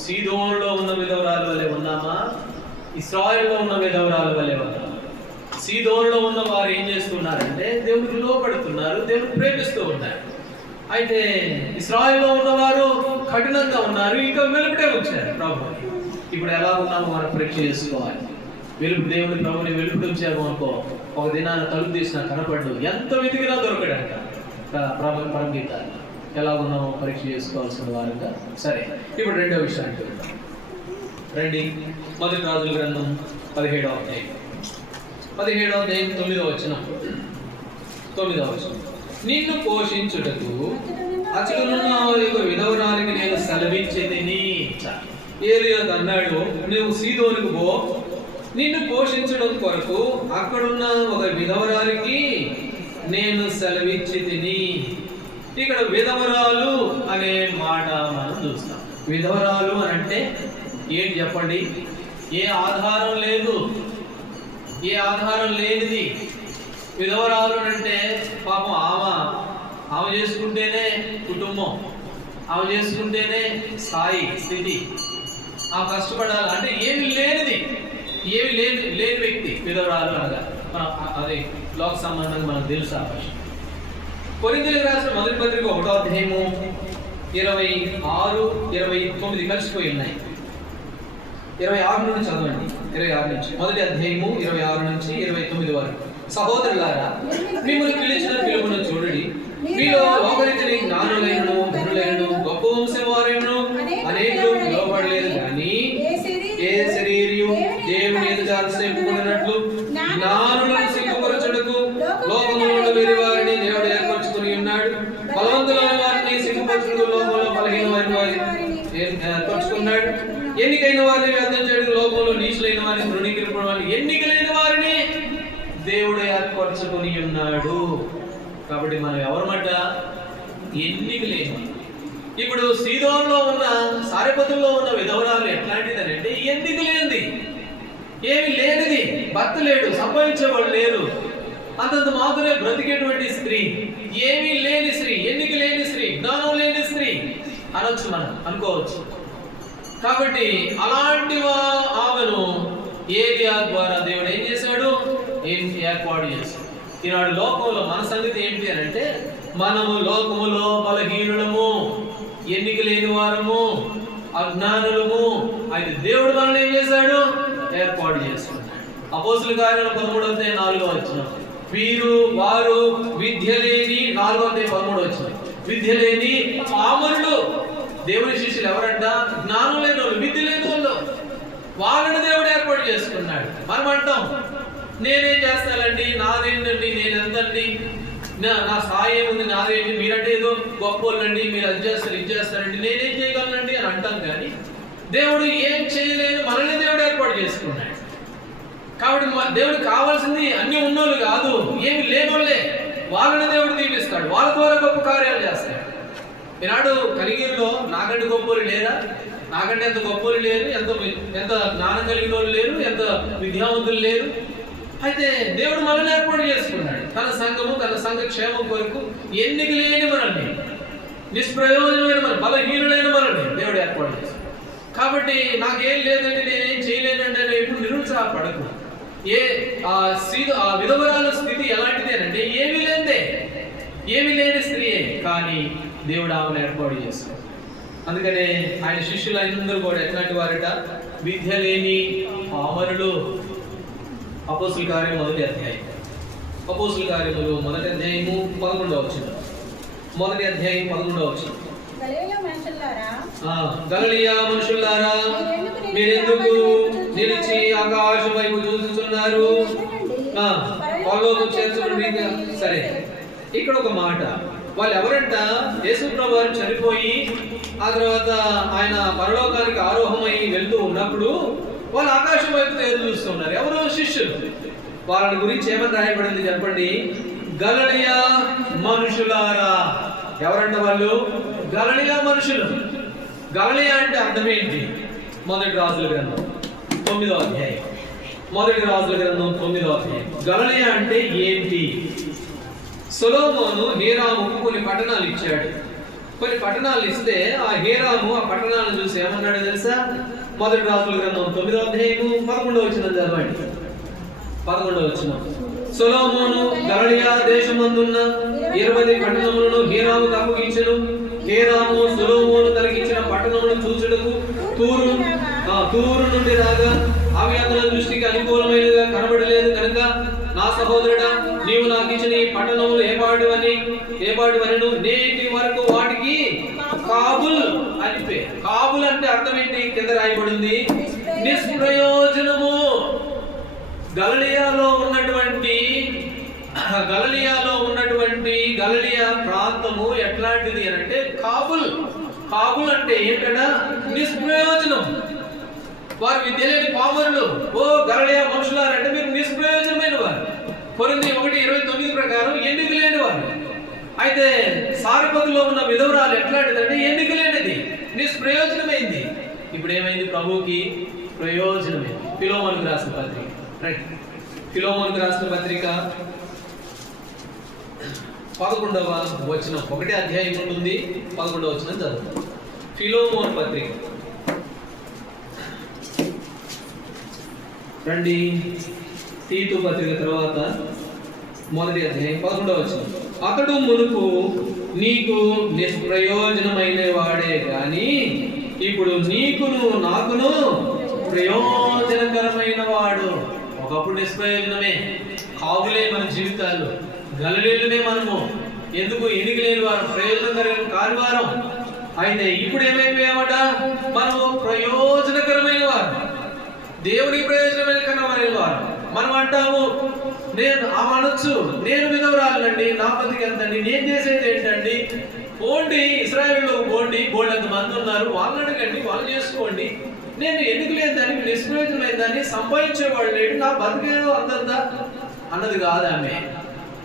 సీదోనులో ఉన్న విధవరాల వలె ఉన్నామా? ఇశ్రాయేలులో ఉన్న విధవరాల వలె ఉన్నామా? సీదోనులో ఉన్న వారు ఏం చేస్తున్నారంటే దేవుడికి లోపడుతున్నారు, దేవుడిని ప్రేమిస్తూ ఉన్నారు. అయితే ఇశ్రాయేలులో ఉన్నవారు కఠినంగా ఉన్నారు, ఇంకా వెలుపటే వచ్చారు ప్రభు. ఇప్పుడు ఎలా ఉన్నామో మనం పరీక్ష చేసుకోవాలి. దేవుని ప్రభుని వెలుపటి ఉంచాము అనుకో, ఒక దినాన తలుపు తీసిన కనపడ్డు, ఎంత వెతికినా దొరకడంట. పరమగీతాలు ఎలా ఉన్నామో పరీక్ష చేసుకోవాల్సిన వారుగా. సరే, ఇప్పుడు రెండో విషయానికి వెళ్తాం. రండి. మొదటి రాజుల గ్రంథం 17వ అధ్యాయం 9వ వచనం. నిన్ను పోషించుటకు అచటనున్న విధవరాలికి నేను సెలవిచ్చేదిని. ఏలియాతో అన్నాడు, నువ్వు సీదోనుకు పో, నిన్ను పోషించడం కొరకు అక్కడున్న ఒక విధవరాలికి నేను సెలవిచ్చి తిని. ఇక్కడ విధవరాలు అనే మాట మనం చూస్తాం. విధవరాలు అని అంటే ఏంటి చెప్పండి? ఏ ఆధారం లేదు, ఏ ఆధారం లేనిది. విధవరాలు అంటే పాపం ఆమె చేసుకుంటేనే కుటుంబం, ఆమె చేసుకుంటేనే స్థాయి స్థితి, ఆమె కష్టపడాలి అంటే ఏమి లేనిది, ఏమి లేని వ్యక్తి విధవరాలు అనగా. అదే లోక సంబంధంగా మనకు తెలుసు. ఆ భాష కొరింథీయులకు రాసిన మొదటి పత్రిక 1వ అధ్యాయము 26, 29 కలిసిపోయి ఉన్నాయి. 26 నుండి చదవండి. 26 నుంచి, మొదటి అధ్యాయము 26 నుంచి 29 వరకు. సహోదరులారా, మిమ్మల్ని పిలిచిన పిలుపును చూడండి. మీలో లోకరీతిని జ్ఞానులైనను ధనులైనను గొప్ప వంశం వారైనను అనేకులు పిలువబడలేదు, కానీ ఏ శరీరియు దేవుని ఎదుట చెప్పుకున్నట్లు జ్ఞానులను సిగ్గుపరచుటకు లోకములో వేరే వారిని దేవుడు ఏర్పరచుకుని ఉన్నాడు. బలవంతులైన వారిని సిగ్గుపరచుటకు లోకంలో బలహీనమైన వారిని ఏర్పరచుకున్నాడు. ఎన్నికైన వారిని వ్యర్థం చేయడం, లోకంలో నీచులైన వారిని తృణీకరించడం వారిని, ఎన్నికలైన వారిని దేవుడు ఏర్పరచుకుని ఉన్నాడు. కాబట్టి మనం ఎవరమాట? ఎన్నిక లేని. ఇప్పుడు సీదోనులో ఉన్న, సారెపతుల్లో ఉన్న విధవరాలు ఎట్లాంటిదని అంటే ఎన్నిక లేనిది, ఏమి లేనిది. భర్త లేడు, సంపాదించేవాళ్ళు లేరు, అంతంత మాత్రమే బ్రతికేటువంటి స్త్రీ, ఏమీ లేని స్త్రీ, ఎన్నిక లేని స్త్రీ, జ్ఞానం లేని స్త్రీ అనొచ్చు, మనం అనుకోవచ్చు. కాబట్టి అలాంటి ఆమెను ఏలియా ద్వారా దేవుడు ఏం చేశాడు? ఏర్పాటు చేశాడు. ఈనాడు లోకంలో మన సంగతి ఏంటి అని అంటే, మనము లోకములో బలహీనులము, ఎన్నిక లేని వారము, అజ్ఞానులము. అయితే దేవుడు మనల్ని ఏం చేశాడు? ఏర్పాటు చేసుకున్నాడు. అపోస్తుల కార్యాలు 13వ అధ్యాయం 4వ వచనం, వారు విద్య లేని, 4వ అధ్యాయం 13వ వచనం, విద్య లేని పామరులు. దేవుని శిష్యులు ఎవరంట? జ్ఞానం లేని వాళ్ళు, విద్య లేని వాళ్ళు. వాళ్ళని దేవుడు ఏర్పాటు చేసుకున్నాడు. మనం అంటాం, నేనేం చేస్తానండి, నాదేంటండి, నేను ఎంతండి, నా స్థాయి ఏముంది, నాదేంటి, మీరంటే ఏదో గొప్ప వాళ్ళండి, మీరు అది చేస్తారు ఇది చేస్తారండి, నేనేం చేయగలనండి అని అంటాం. కానీ దేవుడు ఏం చేయలేని మనల్ని దేవుడు ఏర్పాటు చేసుకున్నాడు. కాబట్టి దేవుడికి కావాల్సింది అన్ని ఉన్నోళ్ళు కాదు, ఏమి లేనోళ్ళే. వాళ్ళని దేవుడు దీపిస్తాడు, వాళ్ళ ద్వారా గొప్ప కార్యాలు చేస్తాడు. ఈనాడు కలిగిరిలో నాకంటే గొప్పలు లేరా? నాకంటే ఎంత గొప్పలు లేరు, ఎంత జ్ఞానం కలిగిన వాళ్ళు లేరు, ఎంత విద్యావంతులు లేరు. అయితే దేవుడు మనల్ని ఏర్పాటు చేసుకున్నాడు తన సంఘము, తన సంఘ క్షేమం కొరకు. ఎన్నిక లేని మనల్ని, నిష్ప్రయోజనమైన మన, బలహీనులైన మనల్ని దేవుడు ఏర్పాటు చేశాడు. కాబట్టి నాకేం లేదండి, నేనేం చేయలేనండి అని ఎప్పుడు నిరుత్సాహపడకు. ఆ విధవరాల స్థితి ఎలాంటిదేనంటే ఏమీ లేదే, ఏమీ లేని స్త్రీయే, కానీ దేవుడు ఆమెను ఏర్పాటు చేశాడు. అందుకనే ఆయన శిష్యులందరూ కూడా ఎట్లాంటి వారట? విద్య లేని పామరులు. అపోస్తుల కార్యం మొదటి అధ్యాయం, అపోస్తుల కార్యములు మొదటి అధ్యాయము 11వ వచనం, మొదటి అధ్యాయం 11వ వచనం. గలిలయ మనుషులారా, మీరెందుకు నిలిచి ఆకాశం వైపు చూస్తున్నారు? పరలోకం చేర్చుకుని. సరే, ఇక్కడ ఒక మాట. వాళ్ళు ఎవరంట? యేసు ప్రభువు వారు చనిపోయి ఆ తర్వాత ఆయన పరలోకానికి ఆరోహమై వెళ్తూ ఉన్నప్పుడు వాళ్ళు ఆకాశం వైపు ఎదురు చూస్తున్నారు. ఎవరో శిష్యులు. వాళ్ళ గురించి ఏమని రాయబడింది చెప్పండి? గలిలయ మనుషులారా. ఎవరంట వాళ్ళు? గలిలయ మనుషులు. గలిలయ అంటే అర్థం ఏంటి? మొదటి రాజుల గ్రంథం 9వ అధ్యాయం, మొదటి రాజుల గ్రంథం 9వ అధ్యాయం. గలిలయ అంటే ఏంటి? సొలొమోను హీరాముకు కొన్ని పట్టణాలు ఇచ్చాడు. కొన్ని పట్టణాలు ఇస్తే ఆ హీరాము ఆ పట్టణాలను చూసి ఏమన్నాడు తెలుసా? మొదటి రాజుల గ్రంథం 9వ అధ్యాయము 11వ వచనం చదవండి. 11వ వచనం. సొలొమోను గలిలయ దేశమందున్న 20 పట్టణములను హీరాముకు అప్పగించెను. హీరాము సొలొమోను కలిగించిన పట్టణములను చూచుటకు తూరు నుండి రాగా అవి అతని దృష్టికి అనుకూలమైనదిగా కనబడలేదు కనుక, నా సహోదరుడా, నీవు నాకు ఇచ్చిన ఈ పట్టణములు ఏపాటివనెను నేటి వరకు వాటికి కాబుల్ అని పేరు. కాబుల్ అంటే అర్థం ఏంటి? కింద రాయబడింది నిష్ప్రయోజనము. గలిలయలో ఉన్నటువంటి గలిలయ ప్రాంతము ఎట్లాంటిది అని అంటే కాబుల్. కాపులు అంటే ఏంటంటే నిష్ప్రయోజనం. వారికి తెలియని పామరులు. ఓ గలిలయ మనుషులారంటే మీరు నిష్ప్రయోజనమైన వారు. కొరింథీ 1:29 ప్రకారం ఎన్నిక లేని వారు. అయితే సారపతిలో ఉన్న విధవరాలు ఎట్లాంటిదంటే ఎన్నిక లేనిది, నిష్ప్రయోజనమైంది. ఇప్పుడు ఏమైంది? ప్రభువుకి ప్రయోజనమైంది. ఫిలోమోనుకు రాసిన పత్రిక, రైట్? ఫిలోమోనుకు రాసిన పత్రిక 11వ వచనం, 1వ అధ్యాయం ఉంటుంది, 11వ వచనం చదువు. ఫిలోమోను పత్రిక రండి. తీతు పత్రిక తర్వాత 1వ అధ్యాయం 11వ వచనం. అతడు మునుపు నీకు నిష్ప్రయోజనమైన వాడే గాని ఇప్పుడు నీకును నాకును ప్రయోజనకరమైన వాడు. ఒకప్పుడు నిష్ప్రయోజనమే, కావులే మన జీవితాలు, గలిలయులమే మనము. ఎందుకు? ఎన్నిక లేని వారు, ప్రయోజనకరమైన కాని వారం. అయితే ఇప్పుడు ఏమైపోయామట? మనము ప్రయోజనకరమైన వారు, దేవునికి ప్రయోజనకరమైన వారు. మనం అంటాము, నేను అనొచ్చు, నేను విధవరాలండి, నా బతికి ఎంతండి, నేను చేసేది ఏంటండి? పోండి, ఇశ్రాయేలులో పోండి, బోల్డంత మంది ఉన్నారు, వాళ్ళని అడగండి, వాళ్ళు చేసుకోండి. నేను ఎన్నిక లేని దానికి, నిష్ప్రయోజనమైన దాన్ని సంపాదించేవాడు లేడు, నా బతికేదో అంతంతా అన్నది కాదు ఆమె.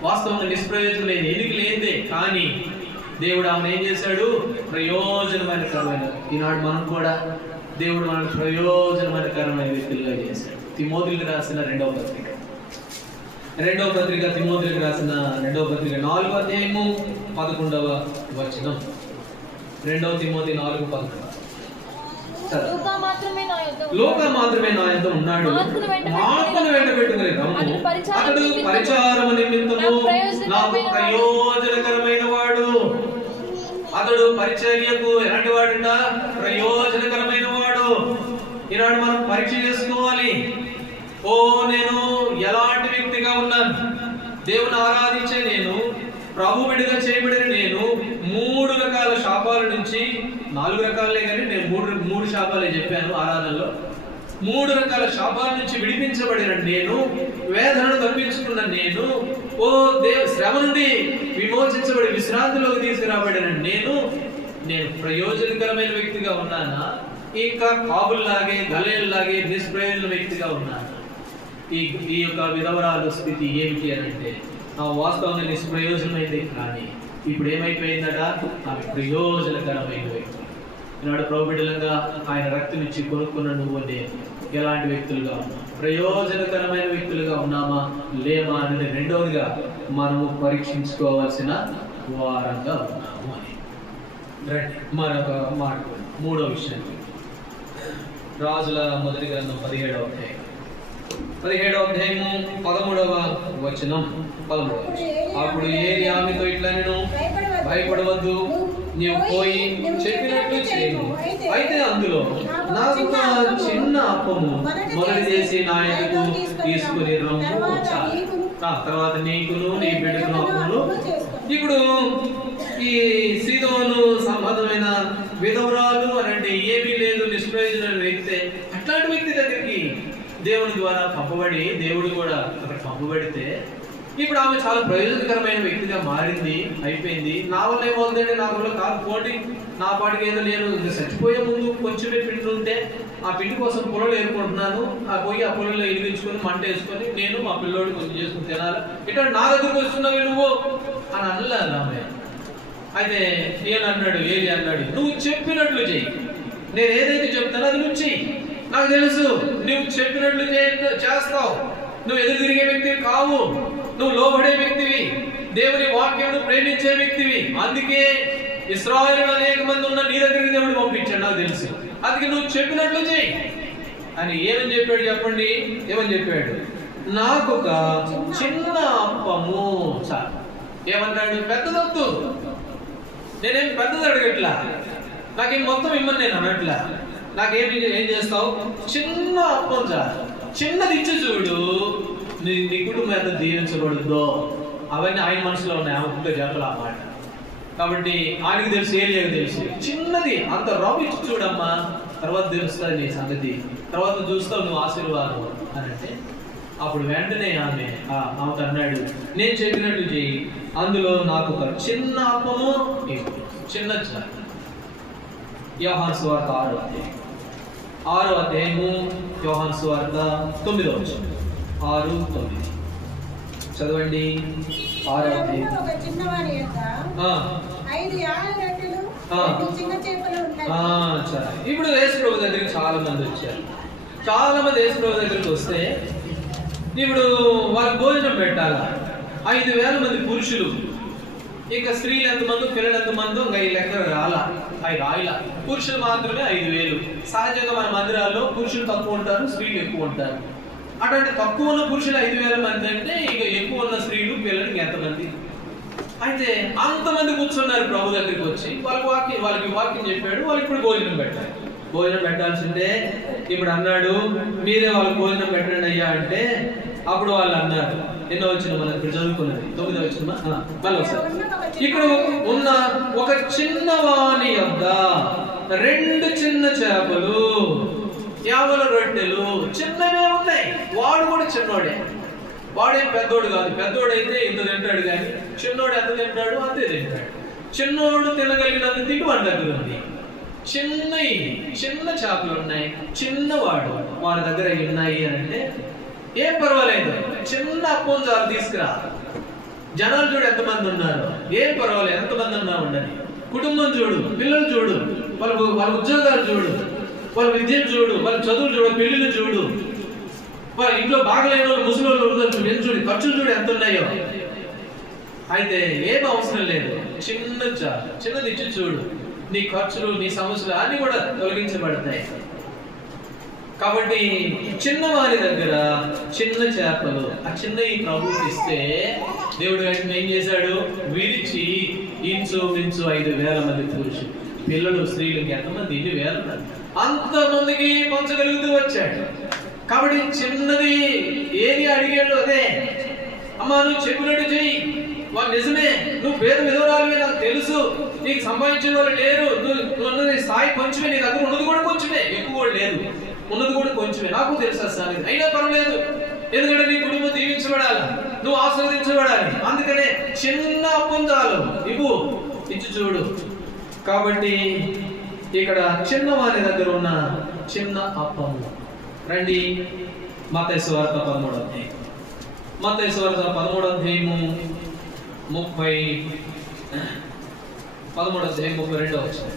వాస్తవంగా నిష్ప్రయోజనమైన, ఎన్నిక లేనిదే. కానీ దేవుడు ఆమెను ఏం చేశాడు? ప్రయోజనకరమైన. ఈనాడు మనం కూడా దేవుడు మనకు ప్రయోజనకరమైన వ్యక్తులుగా చేశాడు. తిమోతికి రాసిన 2వ పత్రిక, 2వ పత్రిక, తిమోతికి రాసిన 2వ పత్రిక 4వ అధ్యాయము 11వ వచనం. 2వ తిమోతి 4:11. లోక మాత్రమే నా యొద్ద ఉన్నాడు, మార్పును వెంట పెట్టుకుని రమ్ము. అతడు పరిచారము నిమిత్తము నాకు ప్రయోజనకరమైన వాడు. అతడు పరిచర్యకు ఎలాంటి వాడుట? ప్రయోజనకరమైన వాడు. ఈనాడు మనం పరీక్ష చేసుకోవాలి. ఓ, నేను ఎలాంటి వ్యక్తిగా ఉన్నాను? దేవుని ఆరాధించే నేను, ప్రభు బిడ్డగా చేయబడిన నేను 3 రకాల శాపాల నుంచి, 4 రకాలే కానీ నేను మూడు శాపాలే చెప్పాను ఆరాధనలో. 3 రకాల శాపాల నుంచి విడిపించబడిన నేను, వేదనను తప్పించుకున్న నేను, ఓ శ్రమ నుండి విమోచించబడి విశ్రాంతిలోకి తీసుకురాబడిన నేను ప్రయోజనకరమైన వ్యక్తిగా ఉన్నానా? ఇంకా కాపుల్లాగే, గలిలయుల్లాగే నిష్ప్రయోజన వ్యక్తిగా ఉన్నానా? ఈ యొక్క విధవరాలు స్థితి ఏమిటి అని అంటే, ఆ వాస్తవంగా నిష్ప్రయోజనమైంది. కానీ ఇప్పుడు ఏమైపోయిందట? ఆమె ప్రయోజనకరమైన వ్యక్తి. ఈనాడు ప్రభు బిడ్డలంగా ఆయన రక్తం ఇచ్చి కొనుక్కున్న నువ్వు నేను ఎలాంటి వ్యక్తులుగా ఉన్నాం? ప్రయోజనకరమైన వ్యక్తులుగా ఉన్నామా లేమా అనేది రెండవదిగా మనము పరీక్షించుకోవాల్సిన వారంగా ఉన్నాము అని. మరొక మాట, 3వ విషయం, రాజుల మొదటి గ్రంథం 17వ అధ్యాయం, 17వ అధ్యాయము 13వ వచనం. అప్పుడు ఏలి ఆమెతో ఇట్లా, నేను భయపడవద్దు, నీవు పోయి చెప్పినట్లు చేయను. అయితే అందులో నాకు చిన్న అప్పము మొదలు చేసి నా ఎదుగు తీసుకుని రమ్ము. తర్వాత నీకును నీ బిడ్డకును అప్పములు. ఇప్పుడు ఈ సీదోను సంబంధమైన విధవరాలు అని అంటే ఏమీ లేదు, నిష్ప్రయోజన వ్యక్తి. అట్లాంటి వ్యక్తి దగ్గరికి దేవుని ద్వారా పంపబడి, దేవుడు కూడా అక్కడ పంపబడితే ఇప్పుడు ఆమె చాలా ప్రయోజనకరమైన వ్యక్తిగా మారింది, అయిపోయింది. నా వల్ల ఏమవుతుందంటే, నా వల్ల కాదు, పోటీ నా పాటికి ఏదో నేను చచ్చిపోయే ముందు కొంచెమే పిండి ఉంటే ఆ పిండి కోసం పొలలు ఏరుకుంటున్నాను. ఆ పొలంలో ఇరిగించుకొని మంట వేసుకొని నేను మా పిల్లోడు కొంచెం చేసుకుని తినాలి. ఇట్లా నా దగ్గరకు వస్తున్నావు నువ్వు అని అనలేదు ఆమె. అయితే ఏలన్నాడు, నువ్వు చెప్పినట్లు చెయ్యి, నేను ఏదైతే చెప్తానో అది నువ్వు చెయ్యి. నాకు తెలుసు నువ్వు చెప్పినట్లు చేస్తావు. నువ్వు ఎదురు తిరిగే వ్యక్తివి కావు, నువ్వు లోబడే వ్యక్తివి, దేవుని వాక్యమును ప్రేమించే వ్యక్తివి. అందుకే ఇశ్రాయేలు అనేక మంది ఉన్న నీ దగ్గరికి దేవుడు పంపించాడు, నాకు తెలుసు. అందుకే నువ్వు చెప్పినట్లు చెయ్యి అని. ఏమని చెప్పాడు చెప్పండి? ఏమని చెప్పాడు? నాకు ఒక చిన్న అప్పము చాలు. ఏమన్నాడు? పెద్దదొద్దు, నేనేం పెద్దది అడగట్లా, నాకేం మొత్తం ఇమ్మని నేను అనట్లా. ఏం చేస్తావు? చిన్న అప్పం చాలు, చిన్నది ఇచ్చి చూడు, నీ కుటుంబం ఎంత దీవించబడుతుందో. అవన్నీ ఆయన మనసులో ఉన్నాయి, ఆమె చెప్పాలి ఆ మాట. కాబట్టి ఆయనకి తెలుసు, ఏలియాకి తెలుసు. చిన్నది అంత రవ్వు ఇచ్చి చూడమ్మా, తర్వాత తెలుస్తుంది నీ సంగతి, తర్వాత చూస్తావు నువ్వు ఆశీర్వాదం అని అంటే, అప్పుడు వెంటనే ఆమెకు అన్నాడు, నేను చెప్పినట్టు చెయ్యి, అందులో నాకు ఒక చిన్న అప్పము, చిన్న యోహాను సువార్త 6వ అధ్యాయము యోహాను సువార్త 9వ వచనం 6-9 చదవండి. 6వ అధ్యాయం. ఒక చిన్నవాని యొక్క 5 యాళ్ళ రొట్టెలు 2 చిన్న చేపలు ఉన్నాయి. సరే, ఇప్పుడు యేసు ప్రభు దగ్గరికి చాలా మంది వచ్చారు. చాలా మంది యేసు ప్రభు దగ్గరికి వస్తే ఇప్పుడు వాళ్ళకి భోజనం పెట్టాలా. 5,000 మంది పురుషులు, ఇంకా స్త్రీలు ఎంతమంది, పిల్లలు ఎంతమంది, ఇంకా ఈ లెక్క రాయిలా. పురుషులు మాత్రమే 5,000. సహజంగా మన మందిరాల్లో పురుషులు తక్కువ ఉంటారు, స్త్రీలు ఎక్కువ ఉంటారు. అటువంటి తక్కువ ఉన్న పురుషులు 5,000 మంది అంటే ఇక ఎక్కువ ఉన్న స్త్రీలు పిల్లలు ఎంతమంది. అయితే అంతమంది కూర్చున్నారు ప్రభు దగ్గరికి వచ్చి. వాళ్ళకి వాక్యం చెప్పాడు. వాళ్ళు ఇప్పుడు భోజనం పెట్టారు. భోజనం పెట్టాల్సిందే. ఇప్పుడు అన్నాడు, మీరే వాళ్ళకి భోజనం పెట్టండి అయ్యా అంటే అప్పుడు వాళ్ళు అన్నారు, ఎన్నో వచ్చిన మనం ఇప్పుడు చదువుకున్నది 9వ వచనమా? మళ్ళీ ఒకసారి. ఇక్కడ ఉన్న ఒక చిన్నవాని యొద్ద 2 చిన్న చేపలు 50 రొట్టెలు చిన్నవే ఉన్నాయి. వాడు కూడా చిన్నోడే, వాడేం పెద్దోడు కాదు. పెద్దోడైతే ఇంత తింటాడు, కానీ చిన్నోడు ఎంత తింటాడు అంతే తింటాడు. చిన్నోడు తినగలిగినంత తిండి వాడి దగ్గర ఉంది. చిన్న చేపలు ఉన్నాయి, చిన్నవాడు వాడి దగ్గర ఉన్నాయి అని అంటే ఏం పర్వాలేదు, చిన్న అప్పం చాలు తీసుకురా. జనాలు చూడు ఎంతమంది ఉన్నారు, ఏం పర్వాలేదు, ఎంతమంది ఉన్నా ఉండని. కుటుంబం చూడు, పిల్లలు చూడు, వాళ్ళ ఉద్యోగాలు చూడు, వాళ్ళ విద్యను చూడు, వాళ్ళ చదువులు చూడు, పెళ్లిళ్ళు చూడు, వాళ్ళ ఇంట్లో బాగలేని వాళ్ళు, ముసలి వాళ్ళు చూడు, ఖర్చులు చూడు ఎంత ఉన్నాయో. అయితే ఏం అవసరం లేదు, చిన్నది ఇచ్చి చూడు, నీ ఖర్చులు, నీ సమస్యలు అన్ని కూడా తొలగించబడతాయి. కాబట్టి చిన్నవారి దగ్గర చిన్న చేపలు, ఆ చిన్నవి ప్రభువుకి ఇస్తే దేవుడు వెంటనే ఏం చేశాడు, విరిచి ఇంచుమించు 5,000 మంది పురుషులు, పిల్లలు, స్త్రీలు ఎంతమంది, 1,000 మంది, అంతమందికి పంచగలుగుతూ వచ్చాడు. కాబట్టి చిన్నది ఏది అడిగాడు అదే. అమ్మా నువ్వు చెప్పినట్టు చెయ్యి, వాళ్ళు నిజమే, నువ్వు పేద విధవరాలువే, నాకు తెలుసు, నీకు సంపాదించే వాళ్ళు లేరు, నువ్వు స్థాయి కొంచెమే, నీ దగ్గర ఉన్నది కూడా కొంచెమే, ఎక్కువ కూడా లేదు, ఉన్నది కూడా కొంచెమే, నాకు తెలుసా సార్, అయినా పర్వాలేదు, ఎందుకంటే నీ కుటుంబం దీవించబడాలి, నువ్వు ఆశీర్వదించబడాలి, అందుకనే చిన్న అప్పం చాలు ఇచ్చి చూడు. కాబట్టి ఇక్కడ చిన్నవారి దగ్గర ఉన్న చిన్న అప్పము. రండి మత్తయి సువార్త 13వ అధ్యాయం. మత్తయి సువార్త 13వ అధ్యాయము 32వ వచనం.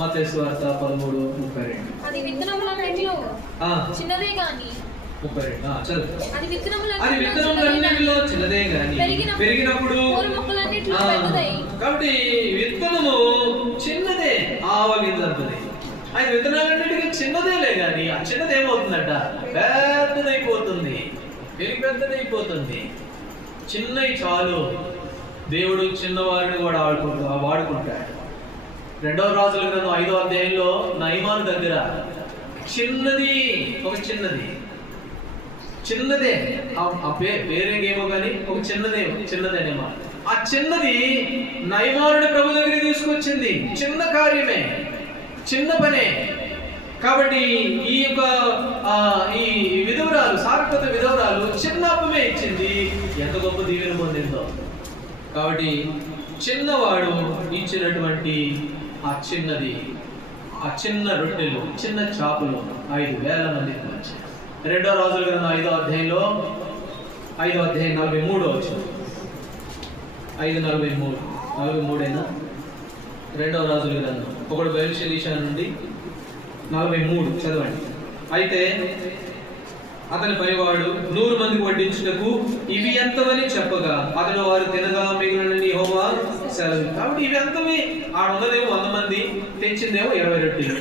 మత్తయి సువార్త 13:32. అది విత్తనములన్నిటిలో చిన్నదే గాని 32 చదువు. అది విత్తనములన్నిటిలో చిన్నదే గాని పెరిగినప్పుడు మొక్కలన్నిటిలో పెద్దదై. కాబట్టి విత్తనము చిన్నదే, ఆవగింజంతది. అది విత్తనాలన్నిటికీ చిన్నదేలే కానీ ఆ చిన్నది ఏమవుతుందట, పెద్దదైపోతుంది, పెద్దదైపోతుంది. చిన్నవి చాలు, దేవుడు చిన్నవారిని కూడా వాడుకుంటాడు. 2వ రాజుల గ్రంథం 5వ అధ్యాయంలో నయమాను దగ్గర ఒక చిన్నదే, ఆ పేరేమో కానీ ఒక చిన్నదేనేమో, ఆ చిన్నది నయమానుడి ప్రభు దగ్గర తీసుకొచ్చింది. చిన్న కార్యమే, చిన్న పనే. కాబట్టి ఈ విధవరాలు, సారపత విధవరాలు చిన్న అప్పమే ఇచ్చింది, ఎంత గొప్ప దీవెన పొందిందో. కాబట్టి చిన్నవాడు ఇచ్చినటువంటి ఆ చిన్న రొట్టెలు, చిన్న చేపలు 5,000 మందికి వచ్చాయి. 2వ రాజుల గ్రంథం 5వ అధ్యాయంలో 5వ అధ్యాయం 43వ వచనం. 5:43 2వ రాజుల గ్రంథం. ఒకడు బయలుషెలీషా నుండి 43 చదవండి. అయితే అతని పనివాడు 100 మందికి వడ్డించుటకు ఇవి ఎంతవని చెప్పగా అతను వారు తినగా మిగిలిన యెహోవా సెలవు. కాబట్టి ఇవి ఎంతవి, ఆడున్నదేమో 100 మంది, తెచ్చిందేమో 20 రొట్టెలు.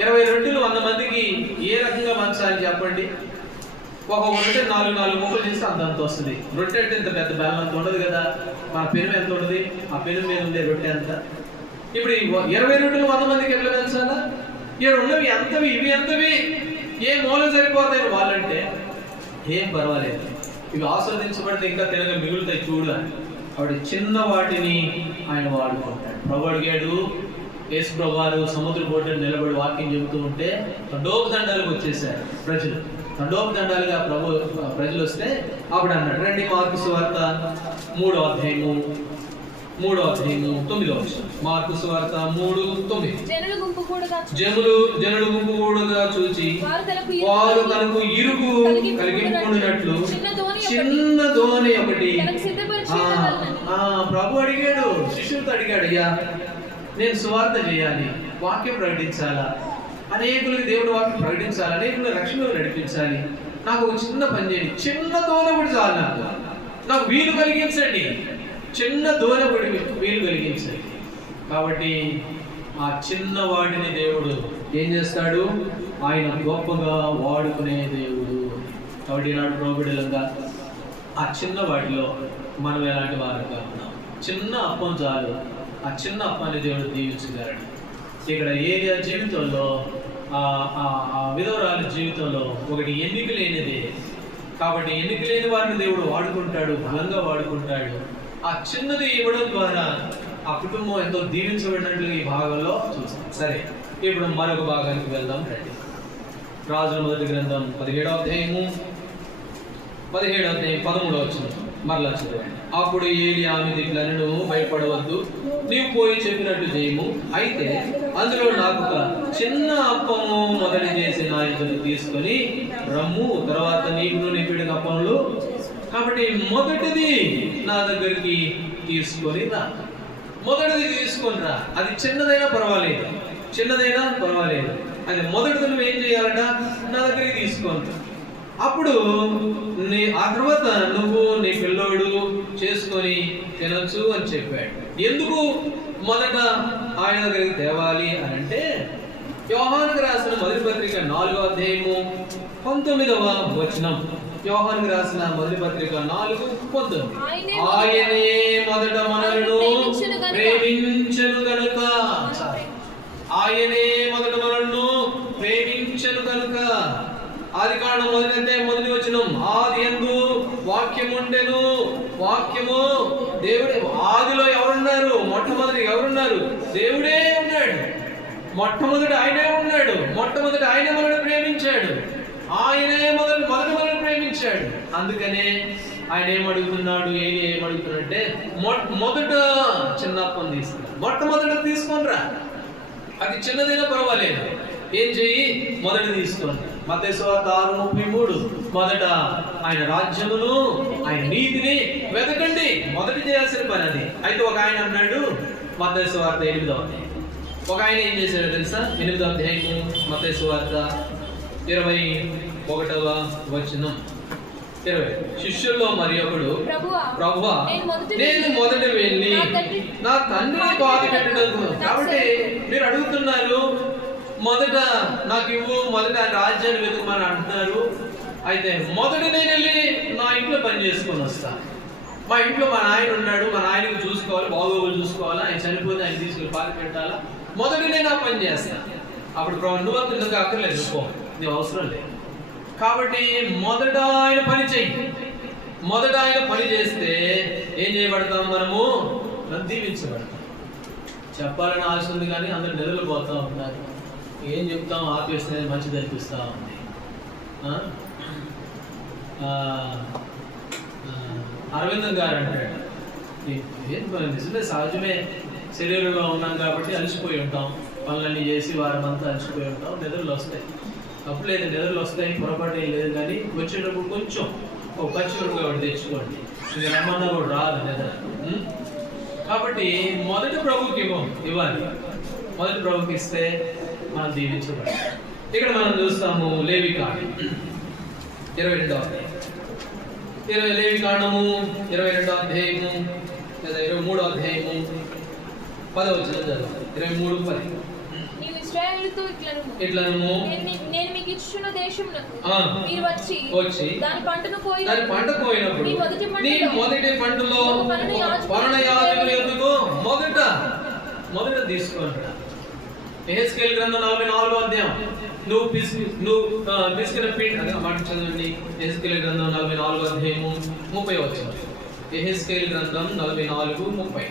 20 రొట్టెలు 100 మందికి ఏ రకంగా మంచాలని చెప్పండి. ఒక్కొక్క రొట్టె 4 ముక్కలు చేస్తే అంత వస్తుంది. రొట్టె అంటే ఇంత పెద్ద బెల్లం అంత ఉండదు కదా, మన పెనుము ఎంత ఉండదు, ఆ పెనుము మీద ఉండే రొట్టె అంత. ఇప్పుడు 20 రొట్టెలు 100 మందికి ఎట్లా పెంచాలా? ఇక్కడ ఉన్నవి ఎంతవి, ఇవి ఎంతవి, ఏ మూల సరిపోతాయని వాళ్ళంటే ఏం పర్వాలేదు, ఇవి ఆస్వాదించబడితే ఇంకా తినగా మిగులుతాయి చూడు అని. కాబట్టి చిన్న వాటిని ఆయన వాడుకుంటాడు. ప్రభు అడిగాడు, యేసు ప్రభువారు సముద్ర బొడ్డున నిలబడి వాక్యం చెబుతూ ఉంటే తండోపదండాలకు వచ్చేసారు ప్రజలు. తండోపదండాలుగా ప్రజలు వస్తే అప్పుడు అన్నాడు, రండి మార్కు సువార్త 3వ అధ్యాయము 3వ అధ్యాయము 9వ వచనం. మార్కు సువార్త 3:9. జనులు గుంపు కూడగా చూచి వారు తనకు ఇరుగు కలిగింపునట్లు చిన్న దోణి ఒకటి ప్రభు అడిగాడు, శిష్యులతో అడిగాడు, అయ్యా నేను సువార్త చేయాలి, వాక్యం ప్రకటించాలా, అనేకులకి దేవుడు వాక్యం ప్రకటించాలి, అనేకులు రక్షణలో నడిపించాలి, నాకు ఒక చిన్న పని చేయండి, చిన్న దోణి ఒకటి చాలు, నాకు వీలు కలిగించండి, చిన్న దోణి ఒకటి వీలు కలిగించండి. కాబట్టి ఆ చిన్నవాడిని దేవుడు ఏం చేస్తాడు? ఆయన గొప్పగా వాడుకునే దేవుడు. కాబట్టి ఈనాడు ప్రోబిడలంగా ఆ చిన్న వాటిలో మనం ఎలాంటి వారుగా ఉన్నాం. చిన్న అప్పం చాలు, ఆ చిన్న అప్పాన్ని దేవుడు దీవించగలడు. ఇక్కడ ఏరియా జీవితంలో ఆ విధవరాలి జీవితంలో ఒకటి ఎన్నిక లేనిదే. కాబట్టి ఎన్నిక లేని వారిని దేవుడు వాడుకుంటాడు, బలంగా వాడుకుంటాడు. ఆ చిన్నది ఇవ్వడం ద్వారా ఆ కుటుంబం ఎంతో దీవించబడినట్లు ఈ భాగంలో చూస్తాం. సరే, ఇప్పుడు మరొక భాగానికి వెళ్దాం రండి. రాజుల మొదటి గ్రంథం 17వ అధ్యాయము 13వ వచనం మరలా చదవండి. అప్పుడు ఏలి ఆమె దిట్లను భయపడవద్దు, నీవు పోయి చెప్పినట్టు చేయము, అయితే అందులో నాకు ఒక చిన్న అప్పము మొదటి చేసి నా ఇద్దరు తీసుకొని రమ్ము, తర్వాత నీకు నింపిడిన అప్పములు, కాబట్టి మొదటిది నా దగ్గరికి తీసుకొని రా. మొదటిది తీసుకొని రా. అది చిన్నదైనా పర్వాలేదు, అది మొదటిది నువ్వు ఏం చేయాలంట? నా దగ్గరికి తీసుకొని రా. అప్పుడు ఆ తర్వాత నువ్వు నీ పిల్లోడు చేసుకొని తినొచ్చు అని చెప్పాడు. ఎందుకు మొదట ఆయన దగ్గరికి తేవాలి అని అంటే, యోహానుకు రాసిన మొదటి పత్రిక 4వ అధ్యాయము 19వ వచనం. యోహానుకు రాసిన మొదటి పత్రిక 4:19. ఆయనే మొదట మనలను ప్రేమించెను గనుక, ఆయనే మొదట మనలను ప్రేమించెను గనుక. ఆదికాండం 1వ అధ్యాయం 1వ వచనం. ఆదియందు వాక్యము ఉండెను, వాక్యము దేవుడే. ఆదిలో ఎవరున్నారు? మొట్టమొదటి ఎవరున్నారు? దేవుడే ఉన్నాడు. మొట్టమొదటి ఆయనే ఉన్నాడు. మొట్టమొదటి ఆయనే మనల్ని ప్రేమించాడు. ఆయనే మొదటి మనల్ని ప్రేమించాడు. అందుకనే ఆయన ఏమడుగుతున్నాడు? ఏమడుగుతున్నాడంటే, మొదట చిన్నప్పం తీసుకురా, మొట్టమొదట తీసుకొనిరా. అది చిన్నదైనా పర్వాలేదు, ఏం చెయ్యి? మొదట తీసుకోండి. మత్తయి సువార్త 6:33. మొదట ఆయన రాజ్యమును, ఆయన నీతిని వెతకండి. మొదట చేయాల్సిన పని అది. అయితే ఒక ఆయన అన్నాడు, మత్తయి సువార్త 8వ అధ్యాయం. ఒక ఆయన ఏం చేశాడో తెలుసా? 8వ అధ్యాయము మత్తయి సువార్త 21వ వచనం. 20. శిష్యుల్లో మరి ఒకడు, ప్రభువా నేను మొదట వెళ్ళి నా తండ్రిని బాధ పెట్టడం. కాబట్టి మీరు అడుగుతున్నారు, మొదట నాకు ఇవ్వు, మొదట రాజ్యాన్ని వెతుకమని అంటున్నారు. అయితే మొదట నేను వెళ్ళి నా ఇంట్లో పని చేసుకొని వస్తాను. మా ఇంట్లో మా నాయన ఉన్నాడు, మా నాయనకి చూసుకోవాలి, బాగోగులు చూసుకోవాలి, ఆయన చనిపోతే ఆయన తీసుకెళ్ళి పాలు పెట్టాలా. మొదట నేను ఆ పని చేస్తాను. అప్పుడు నువ్వు ఎందుకు అక్కర్లేదు, నీకు అవసరం లేదు. కాబట్టి మొదట ఆయన పని చెయ్యి. మొదట ఆయన పని చేస్తే ఏం చేయబడతాం? మనము దీవించబడతాం. చెప్పాలని ఆశ ఉంది కానీ అందరు నిద్రపోతూ ఉంటారు. ఏం చెప్తాం? ఆపేస్తే మంచిది అనిపిస్తూ ఉంది. అరవిందం గారు అంటాడు, నిజమే, సహజమే, శరీరంలో ఉన్నాం కాబట్టి అలసిపోయి ఉంటాం, పనులన్నీ చేసి వారమంతా అలసిపోయి ఉంటాం, నిద్రలు వస్తాయి. తప్పులేదు, నిద్రలు వస్తాయి, పొరపాటు లేదు. కానీ వచ్చేటప్పుడు కొంచెం ఒక పచ్చిమిరపకాయ ఒకటి తెచ్చుకోండి, ఇంకా రమ్మన్నా కూడా రాదు నిద్ర. కాబట్టి మొదటి ప్రభుకి ఇవ్వాలి. మొదటి ప్రభుకి ఇస్తే మనం దీవించబడి. ఇక్కడ మనం చూస్తాము లేవికాండం 22వ అధ్యాయం. లేవికాండము 22వ అధ్యాయము లేదా 23వ అధ్యాయము 10వ వచనం చదవాలి. 23:10. ఇట్లను నేను మీకు ఇచ్చిన దేశమునకు మీరు వచ్చి దాని పంటను కోయినప్పుడు నీ మొదటి పంటలో వరుణయాజకుని యొద్దకు మొదట తీసుకోండి. యెహెజ్కేలు గ్రంథం 44వ అధ్యాయం. నువ్వు పిసికిన పిండి మాట చదవండి. యెహెజ్కేలు గ్రంథం 44వ అధ్యాయము 30వ వచనం. యెహెజ్కేలు గ్రంథం 44:30.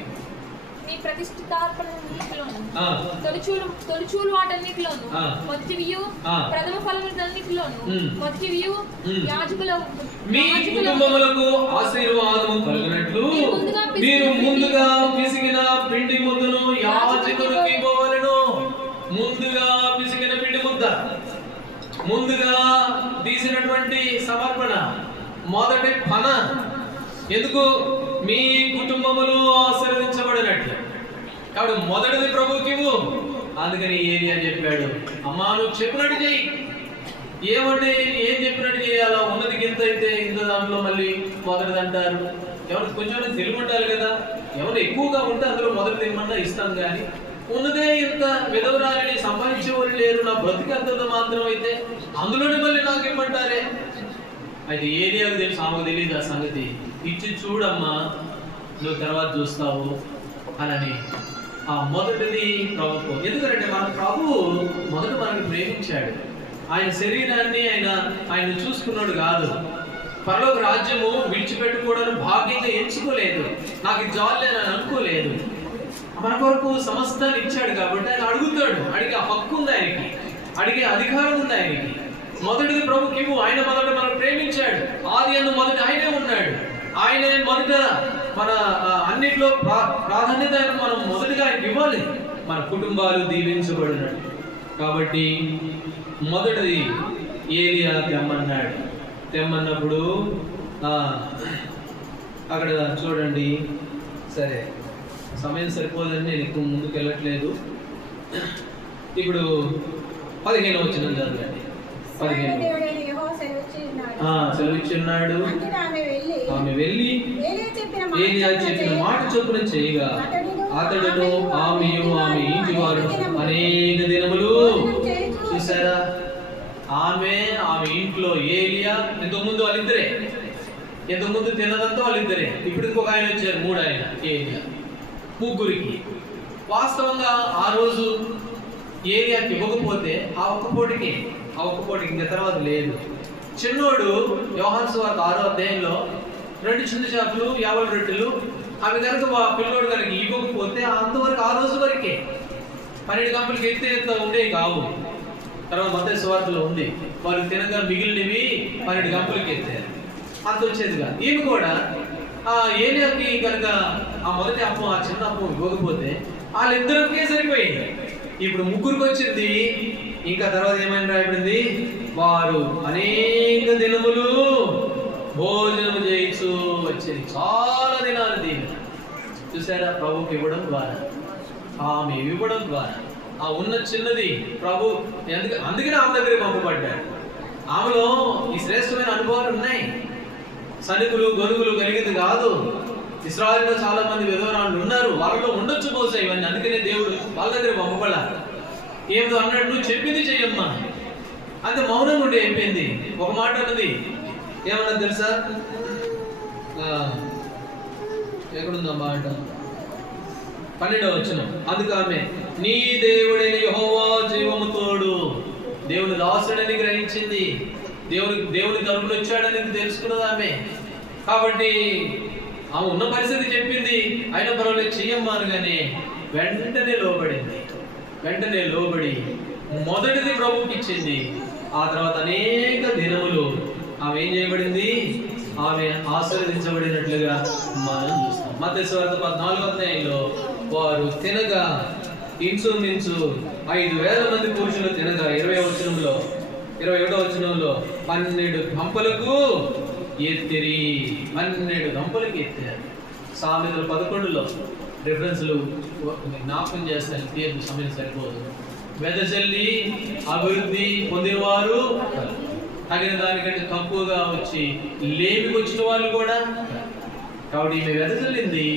నీ ప్రతిష్ఠితార్పణలన్నిటిలోను తొలిచూలు వాటన్నిటిలోను మొదటివియు ప్రథమ ఫలములన్నిటిలోను మొదటివియు యాజకుల మీ కుటుంబములకు ఆశీర్వాదము కలుగునట్లు మీరు ముందుగా పిసిగిన పిండి ముద్దను యాజకునికి ఇవ్వవలెను. ముందుగా పిసిగిన పిండి ముద్ద, ముందుగా తీసినటువంటి సమర్పణ, మొదటి పన. ఎందుకు? మీ కుటుంబములు ఆశీర్వదించబడినట్లు. కాబట్టి మొదటిది ప్రభువుకి ఇవ్వు. అందుకని ఏలియా చెప్పాడు, అమ్మా నువ్వు చెప్పినట్టు చెయ్యి. ఏమంటే ఏం చెప్పినట్టు చేయాలా? ఉన్నది గింత అయితే ఇంత దాంట్లో మళ్ళీ మొదటిది అంటారు. ఎవరికి కొంచెం తెలివి ఉండాలి కదా. ఎవరు ఎక్కువగా ఉంటే అందులో మొదటిది ఏమన్నా ఇస్తాం, కానీ ఉన్నదే ఇంత విధవరాలని సంపాదించేవాళ్ళు లేరు, నా బ్రతికంత మాత్రం అయితే అందులోనే మళ్ళీ నాకు ఇమ్మంటారే. అయితే ఏలియాకు తెలుసు, ఆమెకు తెలియదు ఆ సంగతి. ఇచ్చి చూడమ్మా, నువ్వు తర్వాత చూస్తావు అని ఆ మొదటిది ప్రభుత్వం. ఎందుకంటే మన ప్రభువు మొదట మనల్ని ప్రేమించాడు. ఆయన శరీరాన్ని ఆయన చూసుకున్నాడు కాదు. పరలోక రాజ్యము విడిచిపెట్టుకోవడానికి భాగ్యంగా ఎంచుకోలేదు. నాకు ఇది జాలేని అని అనుకోలేదు. మన కొరకు సమస్తాన్ని ఇచ్చాడు కాబట్టి ఆయన అడుగుతాడు. అడిగే హక్కు ఉంది ఆయనకి, అడిగే అధికారం ఉంది ఆయనకి. మొదటిది ప్రభుకి ఇవ్వు. ఆయన మొదట మనం ప్రేమించాడు. ఆది యందు మొదట ఆయనే ఉన్నాడు. ఆయనే మొదట మన అన్నిట్లో ప్రాధాన్యత మనం మొదటిగా ఆయనకి ఇవ్వాలి. మన కుటుంబాలు దీవించబడినట్టు. కాబట్టి మొదటిది ఏలియా తెమ్మన్నాడు. తెమ్మన్నప్పుడు అక్కడ చూడండి. సరే, సమయం సరిపోదని నేను ఎక్కువ ముందుకు వెళ్ళట్లేదు. ఇప్పుడు 15వ వచనం చదవండి. 15 సెలవిచ్చున్నాడు. ఆమె వెళ్ళి ఏలియా చెప్పిన మాట చొప్పున చేయగా అతడును ఆమెయు ఆమె ఇంటి వారు అనేక దినములు. చూసారా? ఆమె ఇంట్లో, ఏలియా. ఇంతకుముందు వాళ్ళిద్దరే, ఇంతకుముందు తిన్నదంతా వాళ్ళిద్దరే. ఇప్పుడు ఇంకొక ఆయన వచ్చారు, 3 ఆయన ఏలియా. ముగ్గురికి. వాస్తవంగా ఆ రోజు ఏలియాకి ఇవ్వకపోతే ఆ ఒక్క పూటకి ఇంకా తర్వాత లేదు. చిన్నోడు యోహాను సువార్త 6వ అధ్యాయంలో 2 చిన్న చేపలు 50 రొట్టెలు, అవి కనుక పిల్లోడు కనుక ఇవ్వకపోతే అంతవరకు ఆ రోజు వరకే 12 గంపలకి ఎత్తే ఉండేవి కావు. తర్వాత మత్తయి సువార్తలో ఉంది, వాళ్ళు తినగా మిగిలినవి 12 గంపలకి ఎత్తారు. అంత వచ్చేదిగా. ఈమె కూడా ఆ ఏలియాకి కనుక ఆ మొదటి అప్పం, ఆ చిన్న అప్పం ఇవ్వకపోతే వాళ్ళిద్దరికే సరిపోయింది. ఇప్పుడు ముగ్గురికి వచ్చింది. ఇంకా తర్వాత ఏమైనా రాయబడింది, వారు అనేక దినములు భోజనం చేయించు వచ్చేది. చాలా దినాలు దీని. చూసారా? ప్రభుకి ఇవ్వడం ద్వారా, ఆమె ఇవ్వడం ద్వారా ఆ ఉన్న చిన్నది ప్రభు అందుకనే ఆమె దగ్గర పంపబడ్డాడు. ఆమెలో ఈ శ్రేష్టమైన అనుభవాలు ఉన్నాయి. సనుకులు గొనుగులు కలిగింది కాదు. ఇశ్రాయేలులో చాలా మంది విధవరాళ్ళు ఉన్నారు, వాళ్ళలో ఉండొచ్చు బహుశా ఇవన్నీ. అందుకనే దేవుడు వాళ్ళ దగ్గర పంపబడాల. ఏదో అన్నాడు, నువ్వు చెప్పింది చెయ్యమ్మా. అంతే మౌనంగా ఉండి అయిపోయింది. ఒక మాట అన్నది, ఏమన్నా తెలుసా? ఎక్కడుందా మాట? 12వ వచనం. అందుకు ఆమె, నీ దేవుడైన యెహోవా జీవము తోడు. దేవుని దాసుడని గ్రహించింది. దేవుని తరపున వచ్చాడని తెలుసుకున్నది ఆమె. కాబట్టి ఆమె ఉన్న పరిస్థితి చెప్పింది. అయినా పర్వాలేదు చెయ్యమ్మా అనగానే వెంటనే లోబడి మొదటిది ప్రభువుకి ఇచ్చింది. ఆ తర్వాత అనేక దినములు ఆమె ఏం చేయబడింది? ఆమె ఆశీర్వదించబడినట్లుగా మనం చూస్తాం. మత్తయి సువార్త 14వ అధ్యాయంలో వారు తినగా ఇంచుమించు 5,000 మంది పురుషులు తినగా 21వ వచనంలో 12 గంపలకు ఎత్తిరి. 12 గంపలకి ఎత్తారు. సామెతలు 11లో రిఫరెన్స్లు జ్ఞాపకం చేస్తాను, తీర్పు సమయం సరిపోదు. వెదజల్లి అభివృద్ధి పొందినవారు తగిన దానికంటే తక్కువగా వచ్చి లేమికి వచ్చిన వాళ్ళు కూడా. కాబట్టి ఈమె వెదజల్లింది,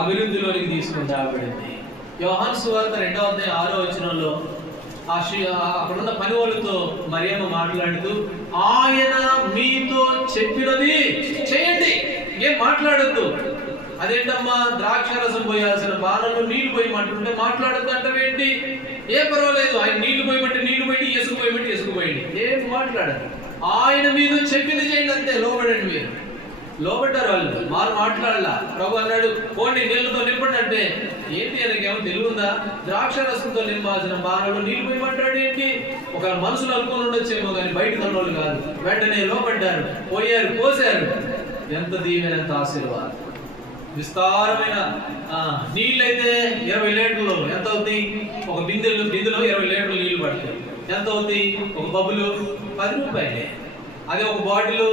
అభివృద్ధిలోనికి తీసుకుని రాబడింది. యోహాను సువార్త 2వ అధ్యాయం 6వ వచనంలో అక్కడున్న పని వాళ్ళతో మరియమ్మ మాట్లాడుతూ, ఆయన మీతో చెప్పినది చేయండి, ఏం మాట్లాడద్దు. అదేంటమ్మా, ద్రాక్ష రసం పోయాల్సిన బాణంలో నీళ్లు పోయమంటుంటే మాట్లాడద్దు అంటవేంటి? ఏం పర్వాలేదు, ఆయన నీళ్లు పోయమంటే నీళ్లు పోయి, ఎసుకు పోయమంటే ఎసుకు పోయండి, ఏం మాట్లాడదు. ఆయన మీద చెప్పింది చేయండి, అంతే. లోబడండి మీరు. లోబడ్డారు వాళ్ళు, మారు మాట్లాడాల. ప్రభు అన్నాడు పోండి నీళ్ళతో నింపండి అంటే ఏంటి ఆయనకేమో తెలివిందా? ద్రాక్ష రసంతో నింపాల్సిన బాణలో నీళ్ళు పోయమంటాడు ఏంటి? ఒక మనసులో అనుకుని ఉండొచ్చేమో కానీ బయటకు అన్నోళ్ళు కాదు. వెంటనే లోబడ్డారు, పోయారు, పోసారు. ఎంత దీవెన, ఎంత ఆశీర్వాదం. విస్తారమైన నీళ్ళైతే 20 లీటర్లు ఎంత అవుతాయి? ఒక బిందెలో 20 లీటర్లు నీళ్లు పడతాయి. ఎంత అవుతాయి? ఒక బబ్బులు 10 రూపాయలే. అదే ఒక బాటిల్,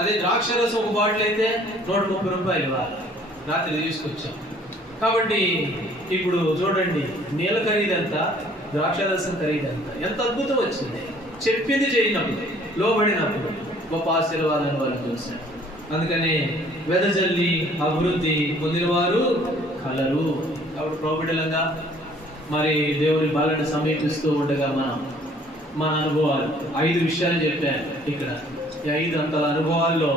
అదే ద్రాక్ష రసం ఒక బాటిల్ అయితే 130 రూపాయలు ఇవ్వాలి. రాత్రి తీసుకొచ్చాం. కాబట్టి ఇప్పుడు చూడండి, నీళ్ళ ఖరీదంత, ద్రాక్ష రసం ఖరీదంత. ఎంత అద్భుతం వచ్చింది! చెప్పింది చేయనప్పుడు, లోబడినప్పుడు గొప్ప ఆశీర్వాదాన్ని వాళ్ళు చూశారు. అందుకనే వెదజల్లి అభివృద్ధి పొందినవారు కలరు. కాబట్టి ప్రోబిడలంగా మరి దేవుని బలను సమీపిస్తూ ఉండగా మన అనుభవాలు 5 విషయాలు చెప్పాను ఇక్కడ. ఈ 5 అంతల అనుభవాల్లో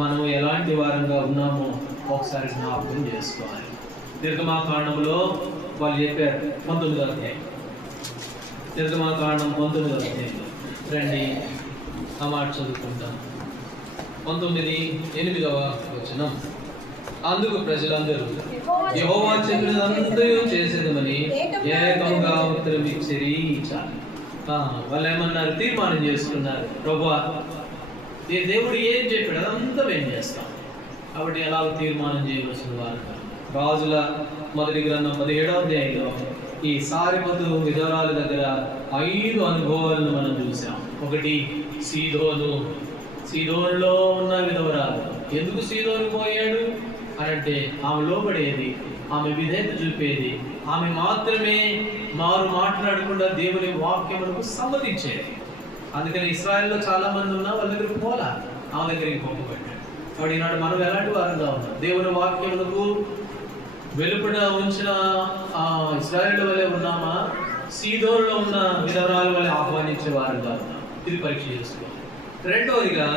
మనం ఎలాంటి వారంగా ఉన్నామో ఒకసారి జ్ఞాపకం చేసుకోవాలి. నిర్గమాకాండంలో వాళ్ళు చెప్పారు 19వ అధ్యాయం. నిర్గమాకాండం 19వ అధ్యాయం రండి, ఆ మాట చదువుకుంటాం. 19:8 వచనం. అందుకు ప్రజలందరూ యెహోవా చెప్పినదంతయు చేసేదమని ఏకముగా ఉత్తరం ఇచ్చిరి. వాళ్ళు ఏమన్నారు? తీర్మానం చేసుకున్నారు, ప్రభువా దేవుడు ఏం చెప్పాడు అదంతా మేము చేస్తాం. కాబట్టి ఎలా తీర్మానం చేయవలసిన వారు. రాజుల మొదటి గ్రంథం 17వ అధ్యాయంలో ఈ సారెపతు విధవరాల దగ్గర 5 అనుభవాలను మనం చూసాం. ఒకటి సీదోనులో ఉన్న విధవరాలు. ఎందుకు సీదోను పోయాడు అనంటే ఆమె లోబడేది, ఆమె విధేయత చూపేది, ఆమె మాత్రమే మారు మాట్లాడకుండా దేవుని వాక్యములకు సమ్మతించేది. అందుకని ఇశ్రాయేల్లో చాలా మంది ఉన్నా వాళ్ళ దగ్గరికి పోలా, ఆమె దగ్గరికి పంపబడ్డాడు. కాబట్టి ఈనాడు మనం ఎలాంటి వారంగా ఉన్నాం? దేవుని వాక్యములకు వెలుపట ఉంచిన ఇశ్రాయేలు వలె ఉన్నామా? సీదోనులో ఉన్న విధవరాల వలె ఆహ్వానించే వారుగా ఉన్నాం? ఇది పరీక్ష చేసుకోవాలి. రెండవదిగా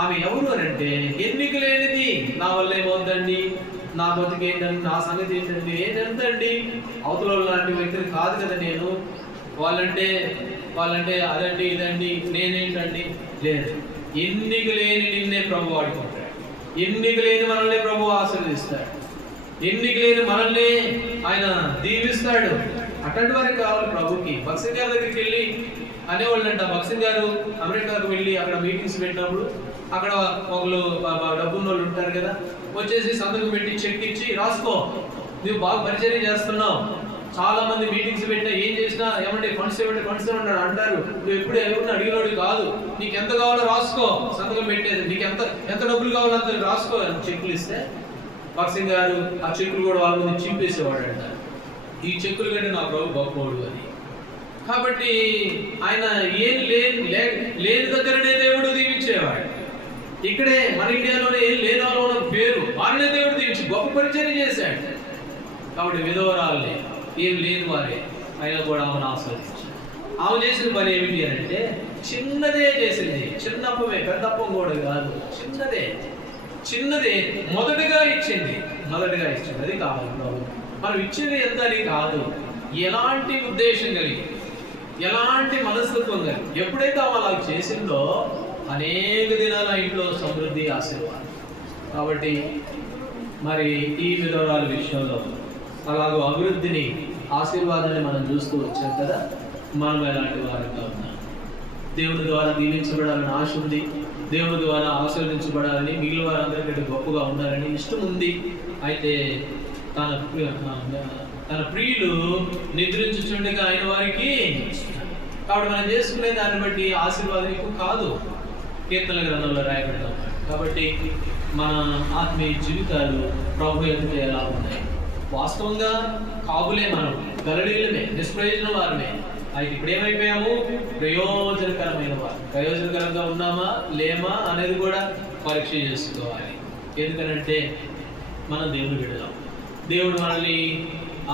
ఆమె ఎవరు అనంటే ఎన్నిక లేనిది. నా వల్ల ఏమవుతుందండి, నా బతికేంటండి, నా సంగతి ఏంటండి, ఏంటండి, అవతల లాంటి వ్యక్తిని కాదు కదా నేను. వాళ్ళంటే అదండి ఇదండి, నేనేంటండి. లేదు, ఎన్నిక లేని నిన్నే ప్రభు వాడుకుంటాడు. ఎన్నిక లేని మనల్ని ప్రభు ఆశీర్వదిస్తాడు. ఎన్నిక లేని మనల్ని ఆయన దీవిస్తాడు. అట్లాంటి వారికి కావాలి ప్రభుకి. భక్సింగ్ గారి దగ్గరికి వెళ్ళి అనేవాళ్ళంట, భక్సింగ్ గారు అమెరికాకు వెళ్ళి అక్కడ మీటింగ్స్ పెట్టినప్పుడు అక్కడ ఒకళ్ళు డబ్బున్న వాళ్ళు ఉంటారు కదా, వచ్చేసి సంతకం పెట్టి చెక్ ఇచ్చి రాసుకో, నువ్వు బాగా పరిచర్య చేస్తున్నావు, చాలా మంది మీటింగ్స్ పెట్టినా ఏం చేసినా ఏమంటే ఫండ్స్ ఇవ్వండి అంటారు. నువ్వు ఎప్పుడు ఎవరిని అడిగినోడు కాదు, నీకు ఎంత కావాలో రాసుకో, సంతకం పెట్టేది, నీకు ఎంత డబ్బులు కావాలో అంత రాసుకో అని చెక్కులు ఇస్తే భక్సింగ్ గారు ఆ చెక్కులు కూడా వాళ్ళ ముందు చింపేసేవాడు అంట. ఈ చెక్కులు కంటే నా ప్రభు గొప్పవాడు అని. కాబట్టి ఆయన ఏం లేని దగ్గరనే దేవుడు దీవించేవాడు. ఇక్కడే మన ఇండియాలోనే ఏం లేనిలో ఉన్న పేరు వారినే దేవుడు దీవించి గొప్ప పరిచయం చేశాడు. కాబట్టి విధవరాలే, ఏం లేని వారే అయినా కూడా ఆమెను ఆస్వాదించాడు. ఆమె చేసిన పని ఏమిటి అని అంటే చిన్నదే చేసింది. చిన్నప్పమే, పెద్దప్పం కూడా కాదు, చిన్నదే మొదటగా ఇచ్చింది. అది కావాలి ప్రభు. మనం ఇచ్చింది ఎంత అని కాదు, ఎలాంటి ఉద్దేశం కలిగి, ఎలాంటి మనస్తత్వం కలిగి ఎప్పుడైతే ఆమె అలా చేసిందో అనేక దినాల ఇంట్లో సమృద్ధి, ఆశీర్వాదం. కాబట్టి మరి ఈ విధవరాల విషయంలో అలాగో అభివృద్ధిని, ఆశీర్వాదాన్ని మనం చూస్తూ వచ్చాం కదా. మనం ఎలాంటి వారంగా ఉన్నాం? దేవుని ద్వారా దీవించబడాలని ఆశ ఉంది, దేవుని ద్వారా ఆశీర్వదించబడాలని, మిగిలిన వారందరికంటే గొప్పగా ఉండాలని ఇష్టం ఉంది. అయితే తన ప్రియులు నిద్రించుచుండగా ఆయన వారికి. కాబట్టి మనం చేసుకునే దాన్ని బట్టి ఆశీర్వాదం ఎక్కువ కాదు, కీర్తనల గ్రంథంలో రాయబడ్డాం. కాబట్టి మన ఆత్మీయ జీవితాలు ప్రభు ఎదుట ఎలా ఉన్నాయి? వాస్తవంగా కాబులే, మనం గలడీలమే, నిష్ప్రయోజన వారమే. అయితే ఇప్పుడు ఏమైపోయాము? ప్రయోజనకరంగా ఉన్నామా లేమా అనేది కూడా పరీక్ష చేసుకోవాలి. ఎందుకనంటే మనం దేవుని విడదాం. దేవుడు మనల్ని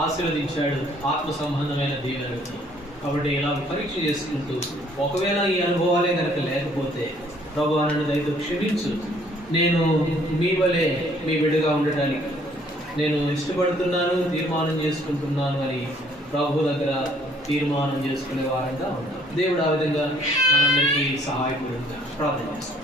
ఆశీర్వదించాడు ఆత్మ సంబంధమైన దీవెనలతో. కాబట్టి ఇలా పరీక్ష చేసుకుంటూ ఒకవేళ ఈ అనుభవాలే కనుక లేకపోతే ప్రభు నన్ను దయతో క్షమించు, నేను మీ వలె మీ బిడ్డగా ఉండటానికి నేను ఇష్టపడుతున్నాను, తీర్మానం చేసుకుంటున్నాను అని ప్రభు దగ్గర తీర్మానం చేసుకునే వారంగా ఉంటాం. దేవుడు ఆ విధంగా మనందరికీ సహాయపడుతుందా? ప్రార్థన చేస్తాం.